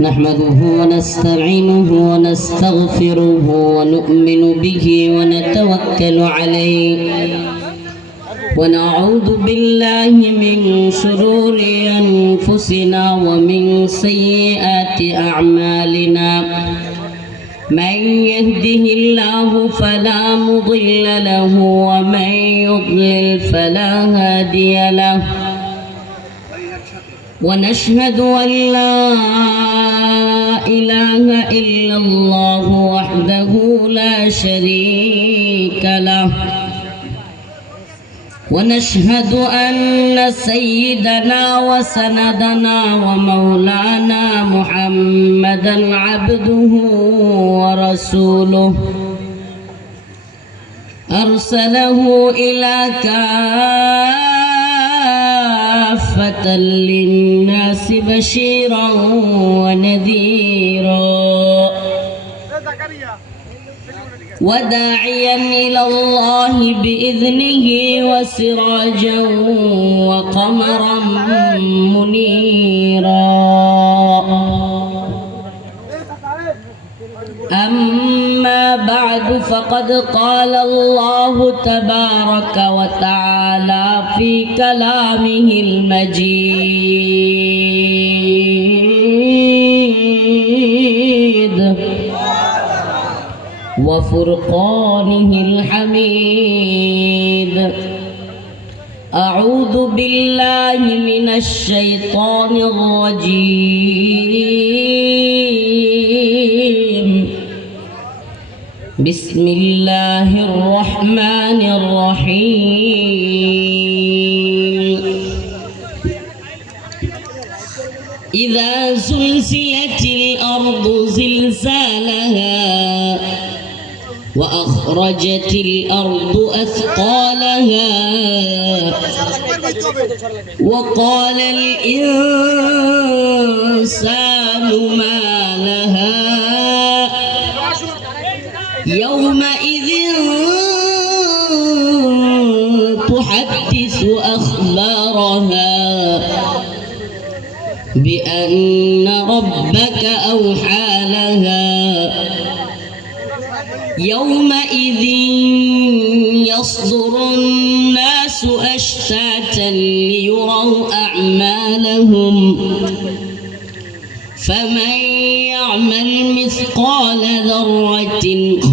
نحمده ونستعينه ونستغفره ونؤمن به ونتوكل عليه ونعوذ بالله من شرور أنفسنا ومن سيئات أعمالنا من يهده الله فلا مضل له ومن يضلل فلا هادي له ونشهد أن لا إله إلا الله وحده لا شريك له ونشهد أن سيدنا وسندنا ومولانا محمدا عبده ورسوله أرسله إلى كافة للناس بشيرا ونذيرا وداعيا إلى الله بإذنه وسراجا وقمرا منيرا أما بعد فقد قال الله تبارك وتعالى في كلامه المجيد وفرقانه الحميد أعوذ بالله من الشيطان الرجيم بسم الله الرحمن الرحيم إذا زلزلت الأرض زلزالها وأخرجت الأرض أثقالها وقال الإنسان ما لها يومئذ تحدث أخبارها بأن ربك أوحى لها يومئذ يصدر الناس أشتاتا ليروا أعمالهم فمن يعمل مثقال ذرة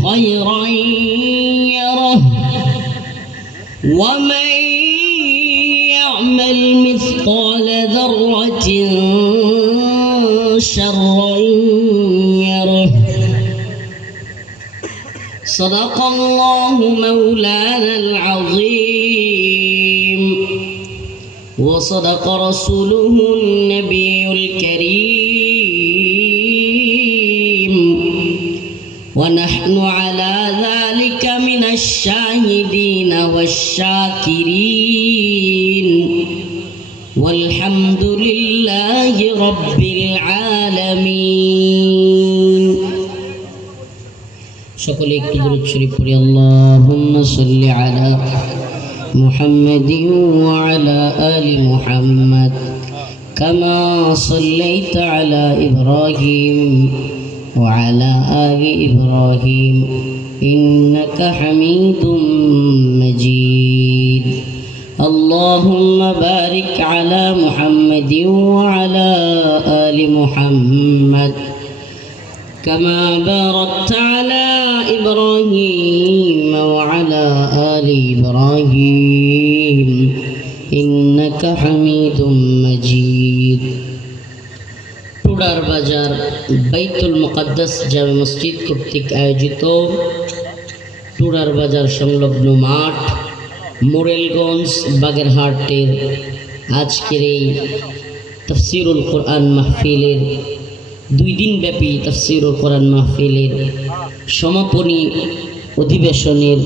خيرا يره ومن يعمل مثقال ذرة شرا يره صدق الله مولانا العظيم وصدق رسوله النبي الكريم ونحن على ذلك من الشاهدين والشاكرين والحمد لله رب العالمين সকলে একটু দরুদ শরীফ পড়ি আল্লাহুম্মা সাল্লি আলা মুহাম্মাদিন ওয়া আলা আলি মুহাম্মাদ কামা সাল্লাইতা আলা ইব্রাহিম ওয়া আলা আলি ইব্রাহিম ইন্নাকা হামিদুম মাজিদ আল্লাহুম্মা বারিক আলা মুহাম্মাদিন ওয়া আলা আলি মুহাম্মাদ كما باركت على إبراهيم وعلى آل إبراهيم إنك حميد مجيد টুডার বাজার বাইতুল মুকাদ্দাস জামে মসজিদ কর্তৃক আয়োজিত টুডার বাজার সংলগ্ন মাঠ মোরেলগঞ্জ বাগেরহাটের আজকের এই তাফসীরুল কোরআন মাহফিলের 2 দিন ব্যাপী তাফসীরুল কোরআন মাহফিলের সমাপনী অধিবেশনের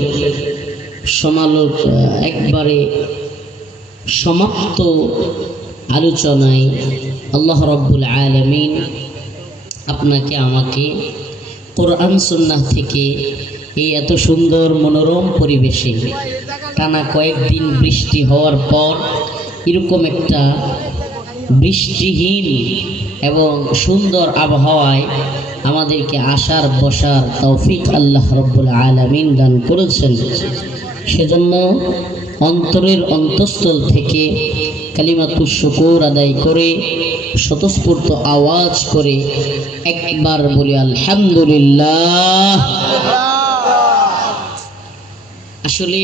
একবারে সমাপ্ত আলোচনায় আল্লাহ রাব্বুল আলামিন আপনাকে আমাকে কোরআন সুন্নাহ থেকে এই এত সুন্দর মনোরম পরিবেশে টানা কয়েকদিন বৃষ্টি হওয়ার পর এরকম একটা বৃষ্টিহীন এবং সুন্দর আবহাওয়ায় আমাদেরকে আসার বসার তৌফিক আল্লাহ রব্বুল আলামিন দান করেছেন। সেজন্য অন্তরের অন্তঃস্থল থেকে কালিমাতুশ শুকর আদায় করে স্বতঃস্ফূর্ত আওয়াজ করে একবার বলি আলহামদুলিল্লাহ। আসলে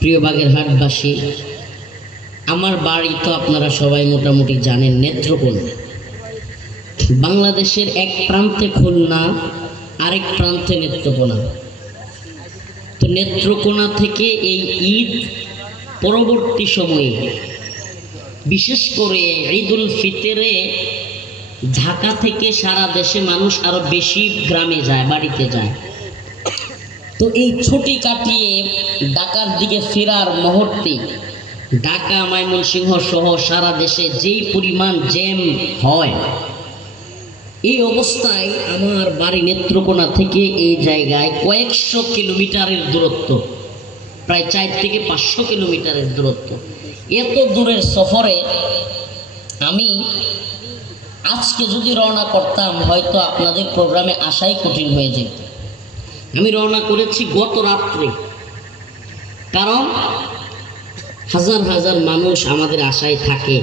প্রিয় বাগেরহাটবাসী, আমার বাড়ি তো আপনারা সবাই মোটামুটি জানেন, নেত্রকোনা। বাংলাদেশের এক প্রান্তে খুলনা, আরেক প্রান্তে নেত্রকোনা। তো নেত্রকোনা থেকে এই ঈদ পরবর্তী সময়ে, বিশেষ করে ঈদুল ফিতরে ঢাকা থেকে সারা দেশে মানুষ আরো বেশি গ্রামে যায়, বাড়িতে যায়। তো এই ছুটি কাটিয়ে ঢাকার দিকে ফেরার মুহূর্তে ঢাকা, ময়মনসিংহ সহ সারা দেশে যেই পরিমাণ জ্যাম হয়, এই অবস্থায় আমার বাড়ি নেত্রকোনা থেকে এই জায়গায় কয়েকশো কিলোমিটারের দূরত্ব, প্রায় 4 থেকে 500 কিলোমিটারের দূরত্ব। এত দূরের সফরে আমি আজকে যদি রওনা করতাম, হয়তো আপনাদের প্রোগ্রামে আসাই কঠিন হয়ে যেত। আমি রওনা করেছি গত রাত্রে, কারণ হাজার হাজার মানুষ আমাদের আশায় থাকে।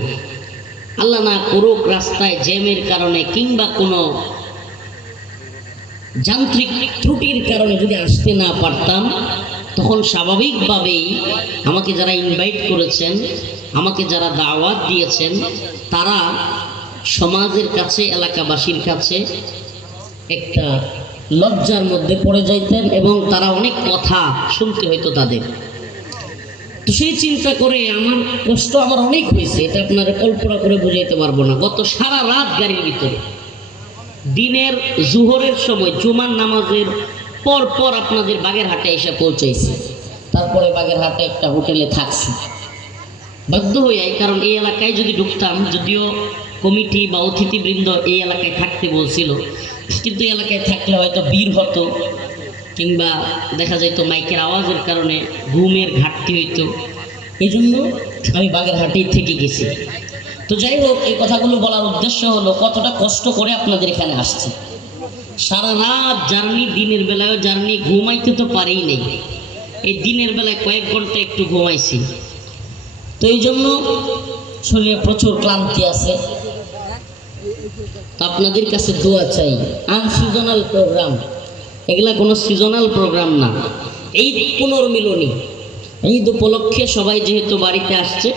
আল্লাহ না করুক রাস্তায় জ্যামের কারণে কিংবা কোনো যান্ত্রিক ত্রুটির কারণে যদি আসতে না পারতাম, তখন স্বাভাবিকভাবেই আমাকে যারা ইনভাইট করেছেন, আমাকে যারা দাওয়াত দিয়েছেন, তারা সমাজের কাছে, এলাকাবাসীর কাছে একটা লজ্জার মধ্যে পড়ে যাইতেন এবং তারা অনেক কথা শুনতে হইতো তাদের। তো সেই চিন্তা করে আমার কষ্ট আমার অনেক হয়েছে, এটা আপনারা কল্পনা করে বুঝাইতে পারবো না। গত সারা রাত গাড়ির ভিতরে, দিনের জোহরের সময় জুমার নামাজের পর পর আপনাদের বাগেরহাটে এসে পৌঁছাইছি। তারপরে বাগেরহাটে একটা হোটেলে থাকছি বাধ্য হয়ে, কারণ এই এলাকায় যদি ঢুকতাম, যদিও কমিটি বা অতিথিবৃন্দ এই এলাকায় থাকতে বলছিল, কিন্তু এই এলাকায় থাকলে হয়তো ভিড় হতো কিংবা দেখা যাইতো মাইকের আওয়াজের কারণে ঘুমের ঘাটতি হইতো। এই জন্য আমি বাগেরহাটেই থেকে গেছি। তো যাই হোক, এই কথাগুলো বলার উদ্দেশ্য হলো কতটা কষ্ট করে আপনাদের এখানে আসছে। সারা রাত জার্নি, দিনের বেলায়ও জার্নি, ঘুমাইতে তো পারেই নেই। এই দিনের বেলায় কয়েক ঘন্টা একটু ঘুমাইছি, তো এই জন্য শরীরে প্রচুর ক্লান্তি আছে। তো আপনাদের কাছে দোয়া চাই। আনসিজনাল প্রোগ্রাম, এগুলা কোনো সিজনাল প্রোগ্রাম না। এই পুনর্মিলনী, ঈদ উপলক্ষে সবাই যেহেতু বাড়িতে আসছে,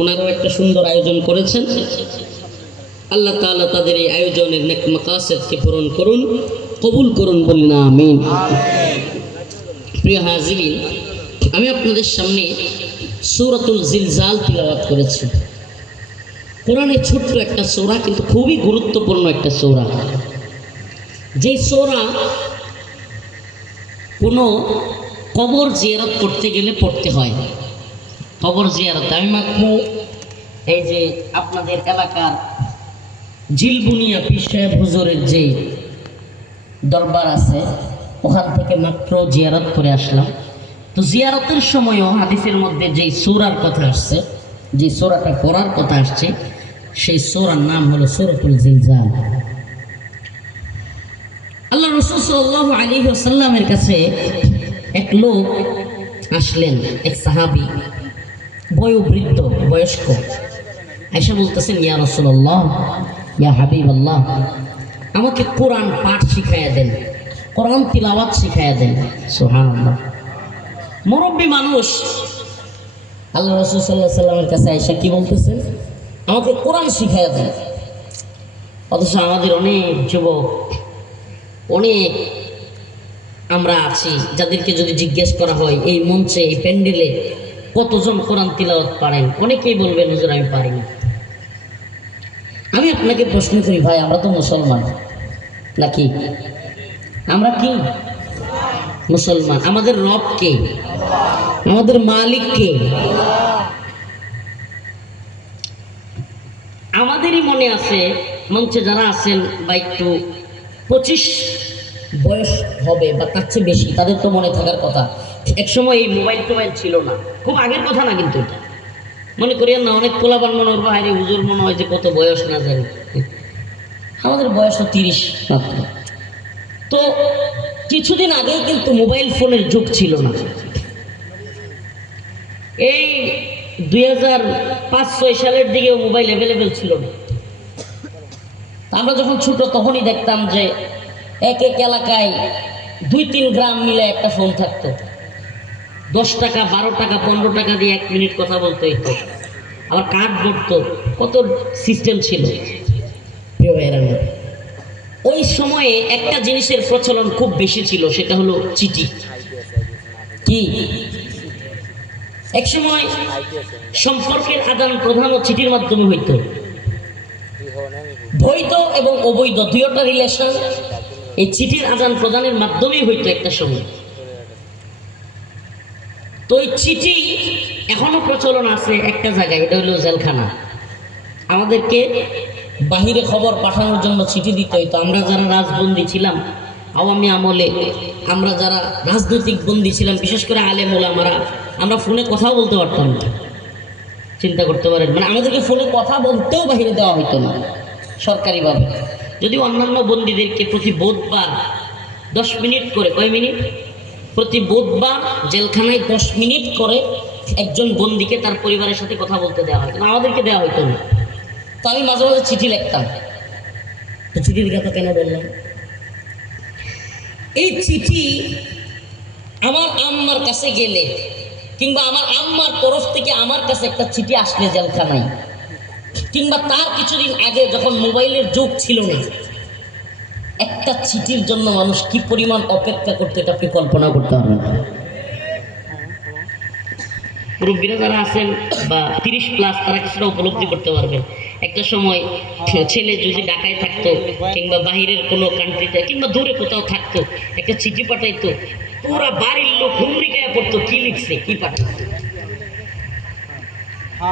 ওনারাও একটা সুন্দর আয়োজন করেছেন। আল্লাহ তাআলা তাদের এই আয়োজনের নেক মাকাসিদকে পূরণ করুন, কবুল করুন, বলি না আমিন। প্রিয় হাজিরিন, আমি আপনাদের সামনে সূরাতুল জিলজাল তিলাওয়াত করেছি। কোরআনের ছোট্ট একটা সূরা, কিন্তু খুবই গুরুত্বপূর্ণ একটা সূরা। যে সূরা কোনো কবর জিয়ারত করতে গেলে পড়তে হয়। কবর জিয়ারত, আমি মাত্র এই যে আপনাদের এলাকার জিলবুনিয়া পীর সাহেব হুজুরের যে দরবার আছে, ওখান থেকে মাত্র জিয়ারত করে আসলাম। তো জিয়ারতের সময়ও হাদিসের মধ্যে যেই সূরার কথা আসছে, যে সূরাটা পড়ার কথা আসছে, সেই সূরার নাম হলো সূরাতুল জিলজাল। আল্লাহ রাসূল সাল্লাল্লাহু আলাইহি ওয়াসাল্লামের কাছে এক লোক আসলেন, এক সাহাবী, বয়োবৃদ্ধ, বয়স্ক, আয়েশা বলতেছেন, ইয়া রাসূলুল্লাহ, ইয়া হাবিবাল্লাহ, আমাকে কোরআন পাঠ শিখাইয়া দেন, কোরআন তিলাওয়াত শিখাইয়া দেন। সুবহানাল্লাহ, মুরব্বী মানুষ। আল্লাহ রাসূল সাল্লাল্লাহু আলাইহি ওয়াসাল্লামের কাছে আয়েশা কি বলতেছেন? আমাকে কোরআন শিখাইয়া দেন। অথচ আমাদের অনেক যুবক, অনেক আমরা আছি যাদেরকে যদি জিজ্ঞেস করা হয় এই মঞ্চে, এই প্যান্ডেলে কতজন কোরআন তিলাওয়াত পারেন, অনেকেই বলবেন হুজুর আমি পারি না। আমি আপনাকে প্রশ্ন করি, ভাই আমরা তো মুসলমান নাকি? আমরা কি মুসলমান? আমাদের রব কে? আমাদের মালিক কে? আমাদেরই মনে আছে, মঞ্চে যারা আছেন বা একটু 25 বয়স হবে বা তার চেয়ে বেশি, তাদের তো মনে থাকার কথা, এক সময় এই মোবাইল টোবাইল ছিল না, খুব আগের কথা না, কিন্তু এটা মনে করিয়েন না। অনেক পোলাবান মনে হয়, বাইরে হুজুর মনে হয় যে কত বয়স না জানি, আমাদের বয়স তো 30 মাত্র। তো কিছুদিন আগে কিন্তু মোবাইল ফোনের যুগ ছিল না। এই 2005-06 সালের দিকেও মোবাইল অ্যাভেলেবেল ছিল না। আমরা যখন ছোট তখনই দেখতাম যে এক এক এলাকায় 2-3 গ্রাম মিলে একটা ফোন থাকতো। 10 টাকা, 12 টাকা, 15 টাকা দিয়ে 1 মিনিট কথা বলতে হইতো। আবার কার্ড পড়তো, কত সিস্টেম ছিল। ওই সময়ে একটা জিনিসের প্রচলন খুব বেশি ছিল, সেটা হলো চিঠি। কি এক সময় সম্পর্কের আদান প্রদানও চিঠির মাধ্যমে হইতো। বৈধ এবং অবৈধ দুইটা রিলেশন এই চিঠির আদান প্রদানের মাধ্যমেই হইতো একটা সময়। তো এই চিঠি এখনো প্রচলন আছে একটা জায়গায়, এটা হলো জেলখানা। আমাদেরকে বাহিরে খবর পাঠানোর জন্য চিঠি দিতে হইতো। আমরা যারা রাজবন্দী ছিলাম আওয়ামী আমলে, আমরা যারা রাজনৈতিক বন্দী ছিলাম, বিশেষ করে আলেম ওলামারা, আমরা ফোনে কথাও বলতে পারতাম না। চিন্তা করতে পারেন, মানে আমাদেরকে ফোনে কথা বলতেও বাহিরে দেওয়া হইতো না সরকারিভাবে। যদি অন্যান্য বন্দীদেরকে প্রতি বুধবার 10 মিনিট করে, কয় মিনিট? প্রতি বুধবার জেলখানায় 10 মিনিট করে একজন বন্দীকে তার পরিবারের সাথে কথা বলতে দেওয়া হয়তো, আমাদেরকে দেওয়া হইতো না। তো আমি মাঝে মাঝে চিঠি লিখতাম। তো চিঠির কথা কেন বললাম? এই চিঠি আমার আম্মার কাছে গেলে, কিংবা আমার আম্মার তরফ থেকে আমার কাছে একটা চিঠি আসলে জেলখানায়, কিংবা তার কিছুদিন আগে যখন মোবাইলের যুগ ছিল না, একটা চিঠির জন্য মানুষ কি পরিমাণ অপেক্ষা করতে, এটা আপনি কল্পনা করতে পারবেন। মুরব্বীরা যারা আছেন বা 30+ তারা কিছুটা উপলব্ধি করতে পারবেন। একটা সময় ছেলে যদি ঢাকায় থাকতো কিংবা বাহিরের কোনো কান্ট্রিতে কিংবা দূরে কোথাও থাকতো, একটা চিঠি পাঠাইতো, পুরা বাড়ির লোক হুমড়ি গায়ে পড়তো, কি লিখছে, কি পাঠাইছে।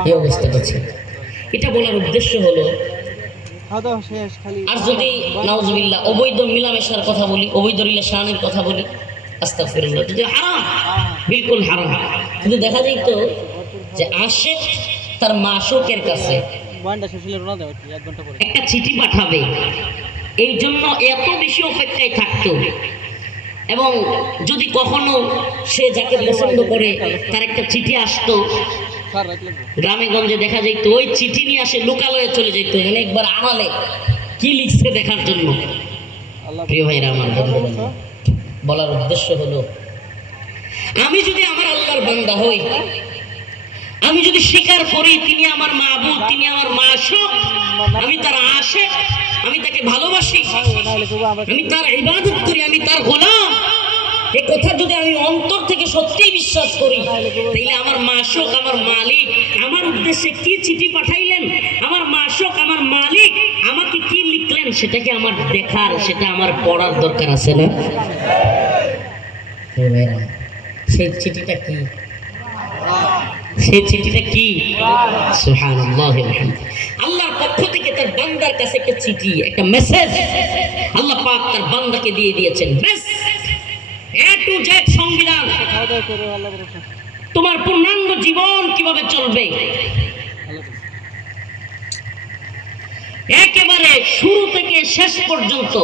এই অবস্থাটা ছিল। এটা বলার উদ্দেশ্য হলো, আর যদি নাউজুবিল্লাহ অবৈধ মিলামেশার কথা বলি, অবৈধ রিলেশনের কথা বলি, আস্তাগফিরুল্লাহ, যদি হারাম, বিলকুল হারাম। কিন্তু দেখা যেত যে আশিক তার মাশুকের কাছে একটা চিঠি পাঠাবে, এই জন্য এত বেশি অপেক্ষায় থাকতো। এবং যদি কখনো সে যাকে পছন্দ করে তার একটা চিঠি আসতো, গ্রামে গঞ্জে দেখা যেত ওই চিঠি নিয়ে আসে লোকালয়ে চলে যেত, মানে একবার আমালে কি লিখছে দেখার জন্য। প্রিয় ভাইরা আমার, বলার উদ্দেশ্য হলো, আমি যদি আমার আল্লাহর বান্দা হই, আমি যদি স্বীকার করি তিনি আমার মাবুদ, তিনি আমার মাশুক, আমি তার আশিক, আমি তাকে ভালোবাসি, আমি তার ইবাদত করি, আমি তার গোলাম, এই কথা যদি আমি অন্তর থেকে সত্যিই বিশ্বাস করি, তাহলে আমার মাশুক, আমার মালিক আমার উদ্দেশ্যে কি চিঠি পাঠাইলেন, আমার মাশুক, আমার মালিক আমাকে কি লিখলেন, সেটাকে আমার দেখার, সেটা আমার পড়ার দরকার আছে না? সেই চিঠিটা কি? সেই চিঠিটা কি? সুবহানাল্লাহ, আল্লাহর পক্ষ থেকে তার বান্দার কাছে একটা চিঠি, একটা মেসেজ আল্লাহ পাক তার বান্দাকে দিয়ে দিয়েছেন। A to Z সংবিধান, তোমার পূর্ণাঙ্গ জীবন কিভাবে চলবে, একেবারে শুরু থেকে শেষ পর্যন্ত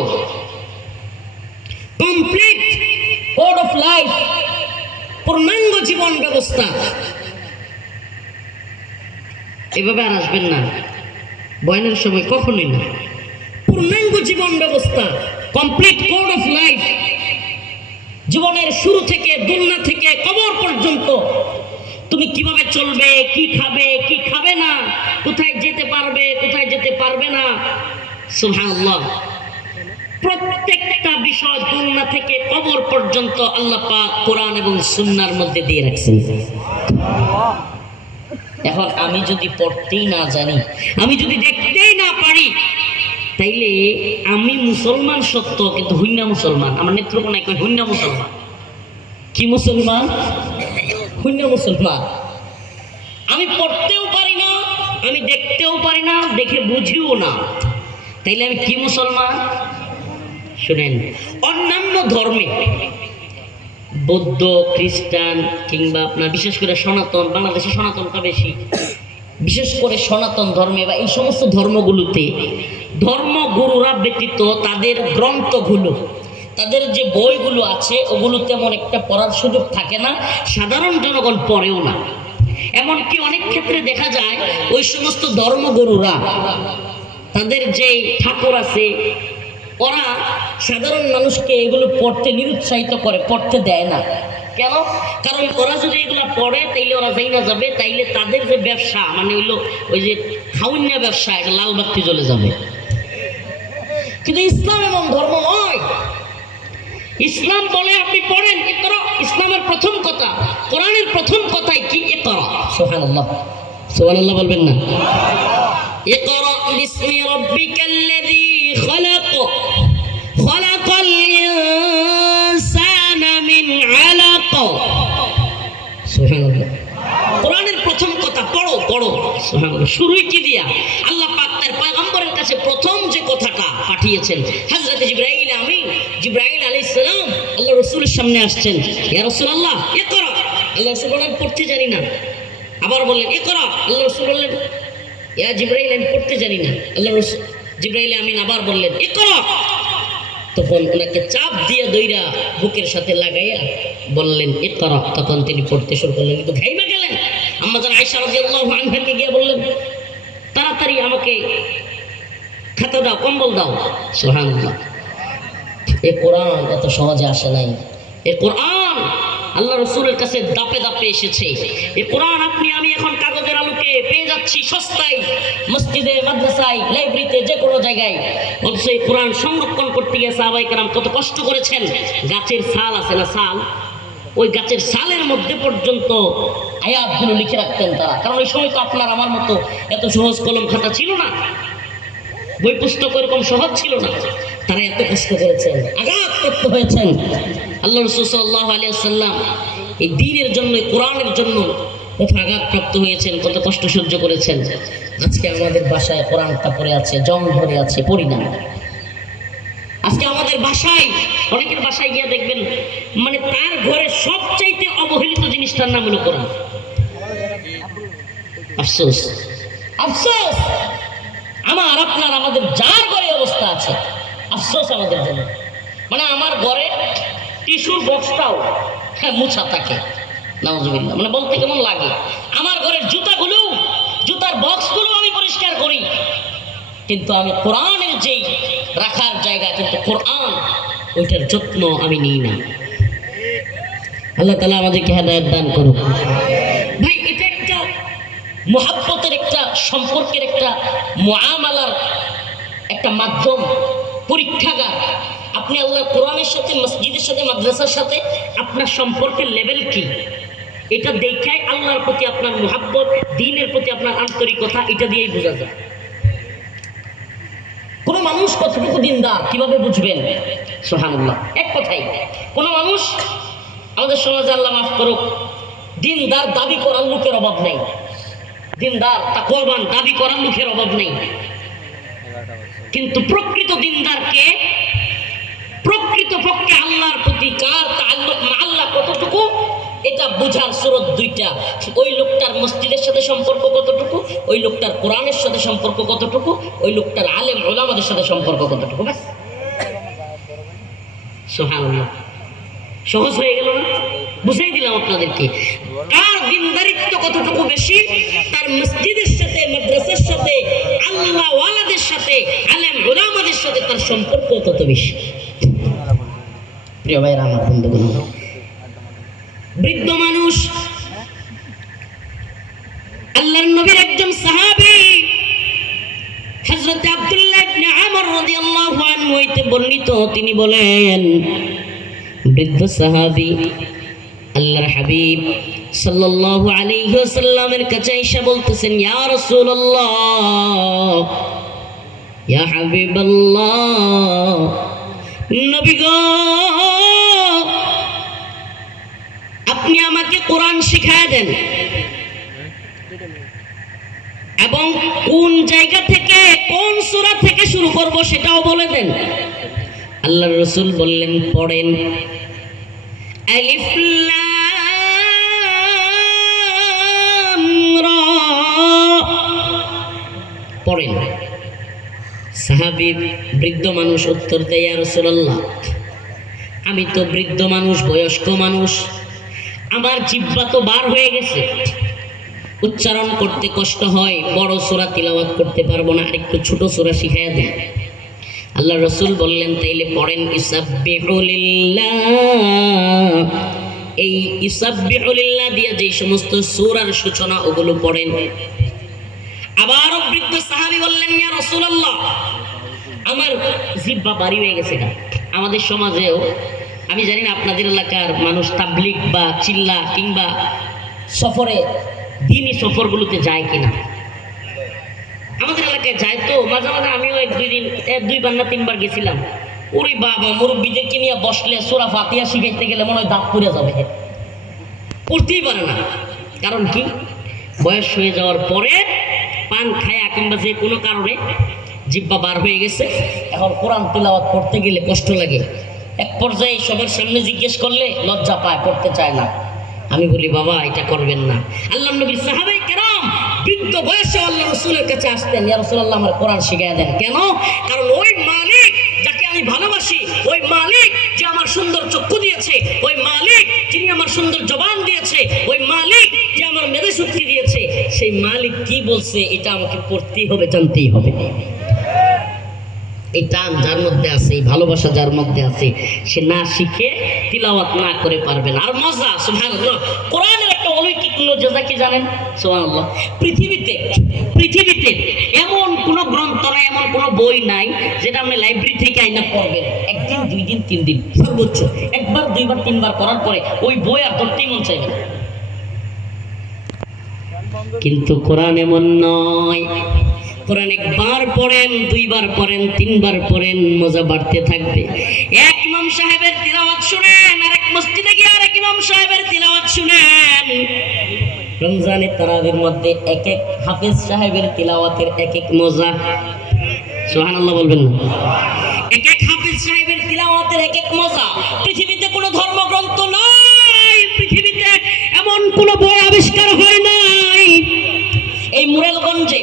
কমপ্লিট কোড অফ লাইফ, পূর্ণাঙ্গ জীবন ব্যবস্থা। এভাবে আর আসবেন না বয়ানের সময়, কখনোই না। পূর্ণাঙ্গ জীবন ব্যবস্থা, কমপ্লিট কোড অফ লাইফ, জীবনের শুরু থেকে, দুনিয়া থেকে কবর পর্যন্ত তুমি কিভাবে চলবে, কি খাবে, কি খাবে না, কোথায় যেতে পারবে, কোথায় যেতে পারবে না। সুবহানাল্লাহ, প্রত্যেকটা বিষয় দুনিয়া থেকে কবর পর্যন্ত আল্লাহ পাক কোরআন এবং সুন্নাহর মধ্যে দিয়ে রাখছেন। এখন আমি যদি পড়তেই না জানি, আমি যদি দেখতেই না পারি, তাইলে আমি মুসলমান সত্য, কিন্তু হুইন্না মুসলমান। আমার নেত্রকোনায় কই হুইন্না মুসলমান। কি মুসলমান? হুইন্না মুসলমান। আমি পড়তেও পারি না, আমি দেখতেও পারি না, দেখে বুঝিও না, তাইলে আমি কি মুসলমান? শুনেন, অন্যান্য ধর্মে বৌদ্ধ, খ্রিস্টান কিংবা আপনার বিশেষ করে সনাতন, বাংলাদেশে সনাতনটা বেশি, বিশেষ করে সনাতন ধর্মে বা এই সমস্ত ধর্মগুলোতে ধর্মগুরুরা ব্যতীত তাদের গ্রন্থগুলো, তাদের যে বইগুলো আছে ওগুলো তেমন একটা পড়ার সুযোগ থাকে না, সাধারণ জনগণ পড়েও না। এমনকি অনেক ক্ষেত্রে দেখা যায় ওই সমস্ত ধর্মগুরুরা তাদের যে ঠাকুর আছে ওরা সাধারণ মানুষকে এগুলো পড়তে নিরুৎসাহিত করে, পড়তে দেয় না। কেন? কারণ ওরা যদি এগুলো পড়ে তাইলে ওরা যাই না যাবে, তাইলে তাদের যে ব্যবসা মানে হইলো ওই যে খাউন্যা ব্যবসা, এটা লাল বাতি জ্বলে যাবে। কিন্তু ইসলাম এমন ধর্ম নয়। ইসলাম বলে আপনি পড়েন ইকরা। ইসলামের প্রথম কথা, কোরআনের প্রথম কথাই কি? ইকরা। সুবহানাল্লাহ, সুবহানাল্লাহ বলবেন না? ইকরা বিসমি রাব্বিকাল্লাযী খালাক, খালাকাল ইনসানা মিন আলাক। সুবহানাল্লাহ। কোরআনের প্রথম কথা পড়ো, পড়ো। সুবহানাল্লাহ। শুরুই কি দিয়া? আল্লাহ পাক তার পয়গম্বরের কাছে প্রথম যে কথাটা পাঠিয়েছেন, হযরত জিবরাইল আমিন, জিবরাইল আলাইহিস সালাম আল্লাহ রাসূলের সামনে আসছেন। ইয়া রাসূলুল্লাহ ইকরা। আল্লাহ রাসূল বললেন পড়তে জানি না। আবার বললেন ইকরা। আল্লাহ রাসূল বললেন ইয়া জিবরাইল আমি পড়তে জানি না। আল্লাহ রাসূল জিবরাইল আমিন আবার বললেন ইকরা। তখন ওনাকে চাপ দিয়ে দইরা বুকের সাথে লাগাইয়া বললেন ইকরা। তখন তিনি পড়তে শুরু করলেন, কিন্তু ঘাইমা গেলেন। আম্মা জান আয়েশা রাদিয়াল্লাহু আনহাকে গিয়ে বললেন তাড়াতাড়ি আমাকে খাতা দাও, কম্বল দাও। সুবহানাল্লাহ। এই কোরআন এত সহজে আসে নাই। এই কোরআন আল্লাহ রাসূলের কাছে দাপে দাপে এসেছে। এই কোরআন আপনি আমি এখন কাগজের আলোকে পেয়ে যাচ্ছি সস্তায়, মসজিদে, মাদ্রাসায়, লাইব্রেরিতে, যে কোনো জায়গায়। অথচ এই কোরআন সংরক্ষণ করতে গিয়ে সাহাবায়ে কেরাম কত কষ্ট করেছেন। গাছের ছাল আছে না, ছাল, ওই গাছের ছালের মধ্যে পর্যন্ত আয়াতগুলো লিখে রাখতেন তারা। কারণ ওই সময় তো আপনার আমার মতো এত সহজ কলম খাতা ছিল না, বই পুস্তক এরকম সহজ ছিল না। তারা এত কষ্ট করেছেন, আঘাতপ্রাপ্ত হয়েছেন। আল্লাহ রাসূল সাল্লাল্লাহু আলাইহি ওয়াসাল্লাম এই দ্বীনের জন্য, কোরআনের জন্য কত আঘাতপ্রাপ্ত হয়েছেন, কত কষ্ট সহ্য করেছেন। আজকে আমাদের বাসায় কোরআনটা পড়ে আছে, জং ধরে আছে, পড়ি না। আজকে আমাদের বাসায়, অনেকের বাসায় গিয়ে দেখবেন মানে তার ঘরে সবচাইতে অবহেলিত জিনিসটার নাম হলো কোরআন। আফসোস, আফসোস আমার আপনার আমাদের যার ঘরে অবস্থা আছে, আফসোস আমাদের জন্য। মানে আমার ঘরে টিস্যুর বক্সটাও মুছা থাকে, নাউজুবিল্লাহ। মানে বলতে কেমন লাগে, আমার ঘরের জুতাগুলো, জুতার বক্সগুলো আমি পরিষ্কার করি, কিন্তু আমি কোরআনের যেই রাখার জায়গা, কিন্তু কোরআন ওইটার যত্ন আমি নিই না। আল্লাহ তাআলা আমাদেরকে হেদায়েত দান করুন। ভাই এটা একটা মুহাব্বতের, একটা সম্পর্কের, একটা মুআমালার একটা মাধ্যম, পরীক্ষাগার। আপনি আল্লাহর কোরআনের সাথে, মসজিদের সাথে, মাদ্রাসার সাথে আপনার সম্পর্কের লেভেল কি, এটা দেখাই আল্লাহর প্রতি আপনার মুহাব্বত, দ্বীনের প্রতি আপনার আন্তরিকতা, এটা দিয়েই বোঝা যায়। কোন মানুষ কতটুকু দিনদার কিভাবে বুঝবেন? সুবহানাল্লাহ। এক কথাই, কোন মানুষ আমাদের সমাজে, আল্লাহ মাফ করুক, দিনদার দাবি করার লোকের অভাব নেই, দিনদার তাকওয়াবান দাবি করার লোকের অভাব নেই। কিন্তু প্রকৃত দিনদারকে, প্রকৃতপক্ষে আল্লাহর প্রতি কার তাআল্লুক মা আল্লাহ কতটুকু, এটা বুঝার সুরত দুইটা। ওই লোকটার মসজিদের সাথে সম্পর্ক কতটুকু, ওই লোকটার কোরআনের সাথে সম্পর্ক কতটুকু, ওই লোকটার আলেম উলামাদের সাথে সম্পর্ক কতটুকু, ব্যাস। সুবহানাল্লাহ। সহজ হয়ে গেল না? বুঝাই দিলাম আপনাদেরকে কার দিনদারিত্ব কতটুকু বেশি, তার মসজিদের সাথে, মাদ্রাসার সাথে, আল্লাহ ওয়ালাদের সাথে, আলেম উলামাদের সাথে তার সম্পর্ক কত বেশি। প্রিয় ভাইরা আমার, বন্ধুগণ, বৃদ্ধ মানুষ, আল্লাহর নবীর একজন সাহাবী হযরত আব্দুল্লাহ ইবনে আমর রাদিয়াল্লাহু আনহু হইতে বর্ণিত, তিনি বলেন, বৃদ্ধ সাহাবী আল্লাহর হাবিব সাল্লাল্লাহু আলাইহি ওয়াসাল্লামের কাছে এসে বলতেছেন, ইয়া রাসূলুল্লাহ, ইয়া হাবিবাল্লাহ, নবী গো, আপনি আমাকে কোরআন শিখায় দেন, এবং কোন জায়গা থেকে, কোন সূরা থেকে শুরু করব সেটাও বলে দেন। আল্লাহর রাসূল বললেন, পড়েন আলিফ লাম রা, পড়েন। সাহাবী বৃদ্ধ মানুষ উত্তর দেয়, ইয়া রাসূলুল্লাহ, আমি তো বৃদ্ধ মানুষ, বয়স্ক মানুষ, আমার জিহ্বা তো বার হয়ে গেছে, উচ্চারণ করতে কষ্ট হয়, বড় সূরা তিলাওয়াত করতে পারবো না, আরেকটু ছোট সূরা শিখাইয়া দেন। আল্লাহ রাসূল বললেন, তাইলে পড়েন ইসাব্বিহু লিল্লাহ। এই ইসাব্বিহু লিল্লাহ দিয়ে যে সমস্ত সূরার সূচনা ওগুলো পড়েন। আবারও বৃদ্ধ সাহাবী বললেন, ইয়া রাসূলুল্লাহ, আমার জিহ্বা ভারী হয়ে গেছে না। আমাদের সমাজেও, আমি জানি না আপনাদের এলাকার মানুষ তাবলীগ বা চিল্লা কিংবা সফরে, দিনই সফরগুলোতে যায় কিনা। আমাদের এলাকায় যায় তো মাঝে মাঝে, আমিও দুইবার না তিনবার গেছিলাম। ওরে বাবা, মুরব্বীদেরকে নিয়ে বসলে সূরা ফাতিহা শিখাইতে গেলে মনে হয় দাঁত পড়ে যাবে, পড়তেই পারে না। কারণ কি, বয়স হয়ে যাওয়ার পরে পান খায়া কিংবা যে কোনো কারণে জিহ্বা বার হয়ে গেছে, এখন কোরআন তিলাওয়াত পড়তে গেলে কষ্ট লাগে। এক পর্যায়ে সবার সামনে জিজ্ঞেস করলে লজ্জা পায়, পড়তে চায় না। আমি বলি, বাবা এটা করবেন না। আল্লাহ নবীর সাহাবায়ে কেরাম বৃদ্ধ বয়সে আল্লাহ রাসূলের কাছে আসতেন, ইয়া রাসূলুল্লাহ, আমার কোরআন শিখিয়ে দেন। কেন? কারণ ওই মালিক যাকে আমি ভালোবাসি, ওই মালিক যে আমার সুন্দর চক্ষু দিয়েছে, ওই মালিক যিনি আমার সুন্দর জবান দিয়েছে, ওই মালিক যে আমার মেধা শক্তি দিয়েছে, সেই মালিক কি বলছে এটা আমাকে পড়তেই হবে, জানতেই হবে। এই টান যার মধ্যে আছে, এই ভালোবাসা যার মধ্যে আছে, সে না শিখে তিলাওয়াত না করে পারবে না। আর মজা, সুবহানাল্লাহ, কোরআনের একটা অলৌকিক মজা কি জানেন? সুবহানাল্লাহ, পৃথিবীতে এমন কোন গ্রন্থ নাই, এমন কোন বই নাই যেটা আপনি লাইব্রেরি থেকে আইনা পড়বেন একদিন, 2 দিন, 3 দিন, সর্বোচ্চ একবার, 2বার, 3বার পড়ার পরে ওই বই আর পড়তেই মন চাইবে না। কিন্তু কোরআন এমন নয়। কোরআন একবার পড়েন, 2বার পড়েন, 3বার পড়েন, মজা বাড়তে থাকবে। এক ইমাম সাহেবের তিলাওয়াত শুনেন, আর এক মসজিদে গিয়ে আরেক ইমাম সাহেবের তিলাওয়াত শুনেন। রমজানে তারাবির মধ্যে এক এক হাফেজ সাহেবের তিলাওয়াতের এক এক মজা। সুবহানাল্লাহ বলবেন না? এক এক হাফেজ সাহেবের তিলাওয়াতের এক এক মজা। পৃথিবীতে কোনো ধর্মগ্রন্থ নাই, পৃথিবীতে এমন কোনো বই আবিষ্কার হয় নাই। এই মুরেলগঞ্জে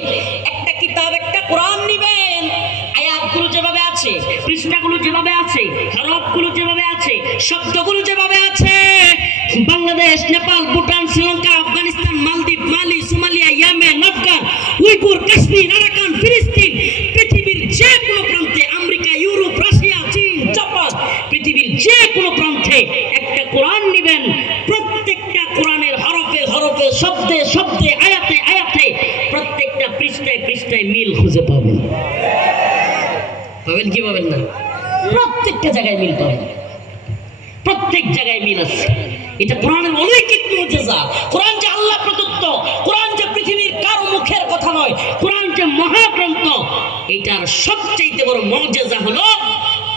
একটা কিতাব, একটা কোরআন নিবেন, আয়াতগুলো যেভাবে আছে, পৃষ্ঠাগুলো যেভাবে আছে, হরফগুলো যেভাবে আছে, শব্দগুলো যেভাবে আছে, বাংলাদেশ, নেপাল, ভুটান, শ্রীলঙ্কা, আফগানিস্তান, মালদ্বীপ, Mali, Somalia, Yemen, Afghan, Uyghur, Kashmir, Arakan, ফিলিস্তিন, পৃথিবীর যে কোনো প্রান্তে, আমেরিকা, ইউরোপ, রাশিয়া, চীন, জাপান, পৃথিবীর যে কোনো প্রান্তে একটা কোরআন নিবেন, প্রত্যেকটা কোরআনের হরফে হরফে, শব্দে শব্দে, আয়াতে আয়াতে, প্রত্যেকটা পৃষ্ঠায় পৃষ্ঠায় মিল খুঁজে পাবেন। পাবেন কি পাবেন না? প্রত্যেকটা জায়গায় মিল পাবেন, প্রত্যেক জায়গায় মিল আছে। এটা কোরআনের অলৌকিক মুজিজা। কোরআন যে আল্লাহ প্রদত্ত, কোরআন যে পৃথিবীর কারো মুখের কথা নয়, কোরআন যে মহাগ্রন্থ, এটার সবচেয়ে বড় মুজিজা হলো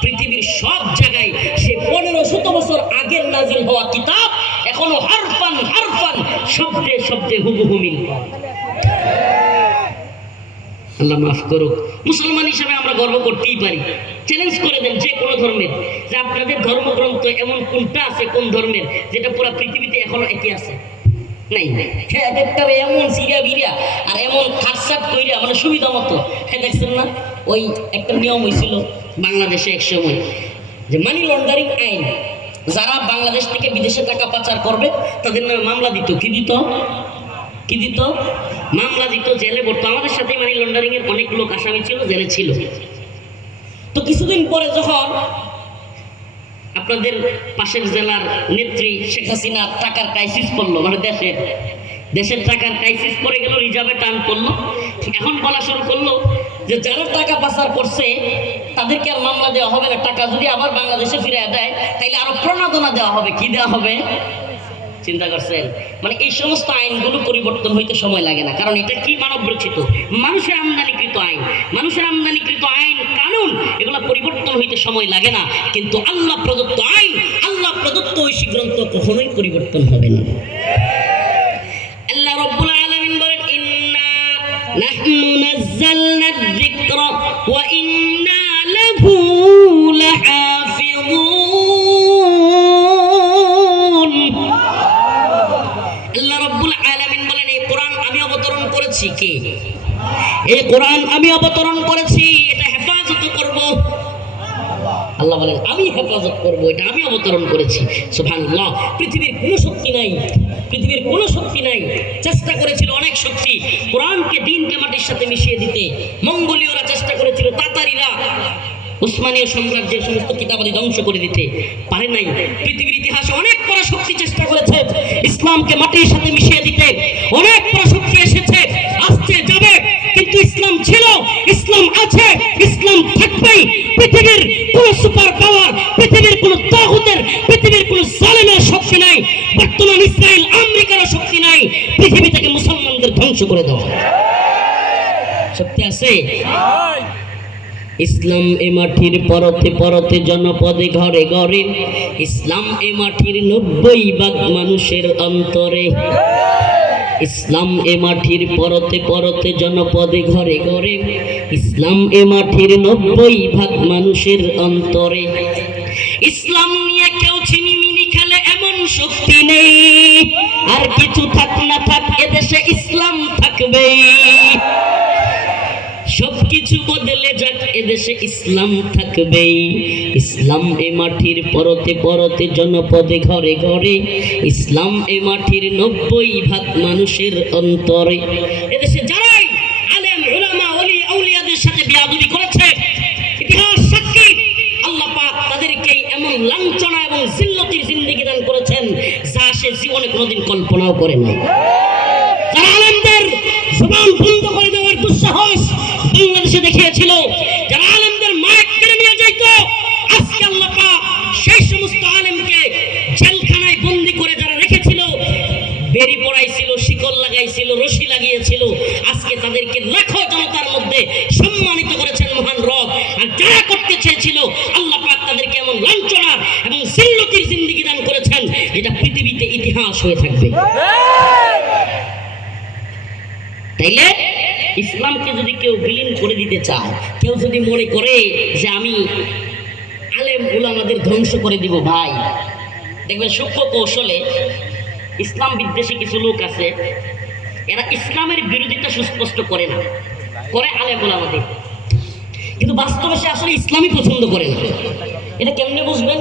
পৃথিবীর সব জায়গায় সে 1500 বছর আগের নাজিল হওয়া কিতাব এখনো হারফান হারফান, শব্দে শব্দে হুবহু মিল পাওয়া। আল্লাহ মাফ করুক। মুসলমান হিসাবে আমরা গর্ব করতেই পারি। চ্যালেঞ্জ করে দেন যে কোনো ধর্মের, যে আপনাদের ধর্মগ্রন্থ এমন কোনটা আছে, কোন ধর্মের, যেটা পুরো পৃথিবীতে এখনো একই আছে? নাই। হ্যাঁ, একটা এমন সিরিয়া বিরিয়া আর এমন খাটসাট কইরা, মানে সুবিধা মতো। হ্যাঁ, দেখছেন না, ওই একটা নিয়ম হয়েছিল বাংলাদেশে এক সময়, যে মানি লন্ডারিং আইন, যারা বাংলাদেশ থেকে বিদেশে টাকা পাচার করবে তাদের নামে মামলা দিত। কি দিত? কি দিত? মামলা দিত, জেলে পড়তো। আমাদের সাথে মানি লন্ডারিং এর অনেক লোক আসামি ছিল, জেলে ছিল। তো কিছুদিন পরে যখন আপনাদের পাশের জেলার নেত্রী শেখ হাসিনা টাকার ক্রাইসিস পড়লো, মানে দেশের টাকার ক্রাইসিস পড়ে গেল, রিজার্ভে টান পড়লো, এখন বলা শুরু করলো যে যারা টাকা পাচার করছে তাদেরকে আর মামলা দেওয়া হবে না, টাকা যদি আবার বাংলাদেশে ফিরে দেয় তাইলে আরো প্রণোদনা দেওয়া হবে। কি দেওয়া হবে? চিন্তা করছেন? মানে এই সমস্ত আইনগুলো পরিবর্তন হইতে সময় লাগে না, কারণ এটা কি? মানব রচিত, মানুষের আমদানিকৃত আইন। মানুষের আমদানিকৃত আইন কানুন এগুলো পরিবর্তন হইতে সময় লাগে না, কিন্তু আল্লাহ প্রদত্ত আইন, আল্লাহ প্রদত্ত ঐশী গ্রন্থ কখনোই পরিবর্তন হবে না। আল্লাহ রাব্বুল আলামিন বলেন, ইন্না নাহনু নাযালনা যিকরা ওয়া ইন্না লাহু লাহাফিযুন। আল্লাহ রাব্বুল আলামিন বলেন, এই কোরআন আমি অবতরণ করেছি। কে? এই কোরআন আমি অবতরণ করেছি, এটা হেফাজত আল্লাহ বলেন আমি হেফাজত করবো, এটা আমি অবতরণ করেছি। সুবহানাল্লাহ। পৃথিবীর কোনো শক্তি নাই, পৃথিবীর কোনো শক্তি নাই। চেষ্টা করেছিল অনেক শক্তি কোরআনকে দিনকে মাটির সাথে মিশিয়ে দিতে। মঙ্গোলীয়রা চেষ্টা করেছিল, তাতারিরা উসমানীয় সাম্রাজ্যের সমস্ত কিতাবাদি ধ্বংস করে দিতে পারে নাই। পৃথিবীর ইতিহাসে অনেক পরাশক্তি চেষ্টা করেছে ইসলামকে মাটির সাথে মিশিয়ে দিতে। অনেক পরাশক্তি এসেছে, আসছে, যাবে, কিন্তু ইসলাম ছিল, ইসলাম আছে, ইসলাম থাকবেই। পৃথিবীর কোন সুপার পাওয়ার, পৃথিবীর কোন তাগুতের, পৃথিবীর কোন জালেমের শক্তি নাই, বর্তমান ইসরায়েল আমেরিকার শক্তি নাই পৃথিবী থেকে মুসলমানদের ধ্বংস করে দেওয়া। শক্তি আছে। ইসলাম এ মাটির পরতে পরতে জনপদে ঘরে ঘরে, ইসলাম এ মাটির 90% মানুষের অন্তরে। ইসলাম এ মাটির পরতে পরতে জনপদে ঘরে ঘরে, ইসলাম এ মাটির 90% মানুষের অন্তরে। ইসলাম নিয়ে কেউ ছিনিমিনি খেলে এমন শক্তি নেই, আর কিছু থাক না থাক এদেশে ইসলাম থাকবে। সবকিছু বদলে যাক এদেশে ইসলাম থাকবে। ইসলাম এ মাটির পরতে পরতে জনপদে ঘরে ঘরে, ইসলাম এ মাটির 90% মানুষের অন্তরে। এদেশে যারাই আলেম উলামা ওলি আউলিয়াদের সাথে বেয়াদবি করেছে, ইতিহাস সাক্ষী, আল্লাহ পাক তাদেরকে এমন লাঞ্ছনা এবং জিল্লতির জিন্দেগি দান করেছেন যা সে জীবনে কোনোদিন কল্পনাও করে নাই। তারা আলেমদের জবান বন্ধ করে দেওয়ার দুঃসাহস বাংলাদেশে দেখিয়েছিল। যারা আলেমদের মাইক কেড়ে নিয়ে যাইত, আজকে আল্লাহ পাক সেই সমস্ত আলেমকে জেলখানায় বন্দী করে যারা রেখেছিল, বেরি পড়াইছিল, শিকল লাগাইছিল, রশি লাগিয়েছিল, আজকে তাদেরকে লাখো জনতার মধ্যে সম্মানিত করেছেন মহান রব। আর যারা করতে চেয়েছিল আল্লাহ পাক তাদেরকে এমন লাঞ্ছনার এবং জিল্লতির জিন্দেগি দান করেছেন যেটা পৃথিবীতে ইতিহাস হয়ে থাকবে। তাইলে ইসলামকে যদি কেউ বিলীন করে দিতে চায়, কেউ যদি মনে করে যে আমি আলেম উলামাদের ধ্বংস করে দিব, ভাই দেখবেন সূক্ষ্ম কৌশলে ইসলাম বিদ্বেষী কিছু লোক আছে, এরা ইসলামের বিরোধিতা সুস্পষ্ট করে না, করে আলেম উলামাদের, কিন্তু বাস্তবে সে আসলে ইসলামই পছন্দ করে না। এটা কেমনে বুঝবেন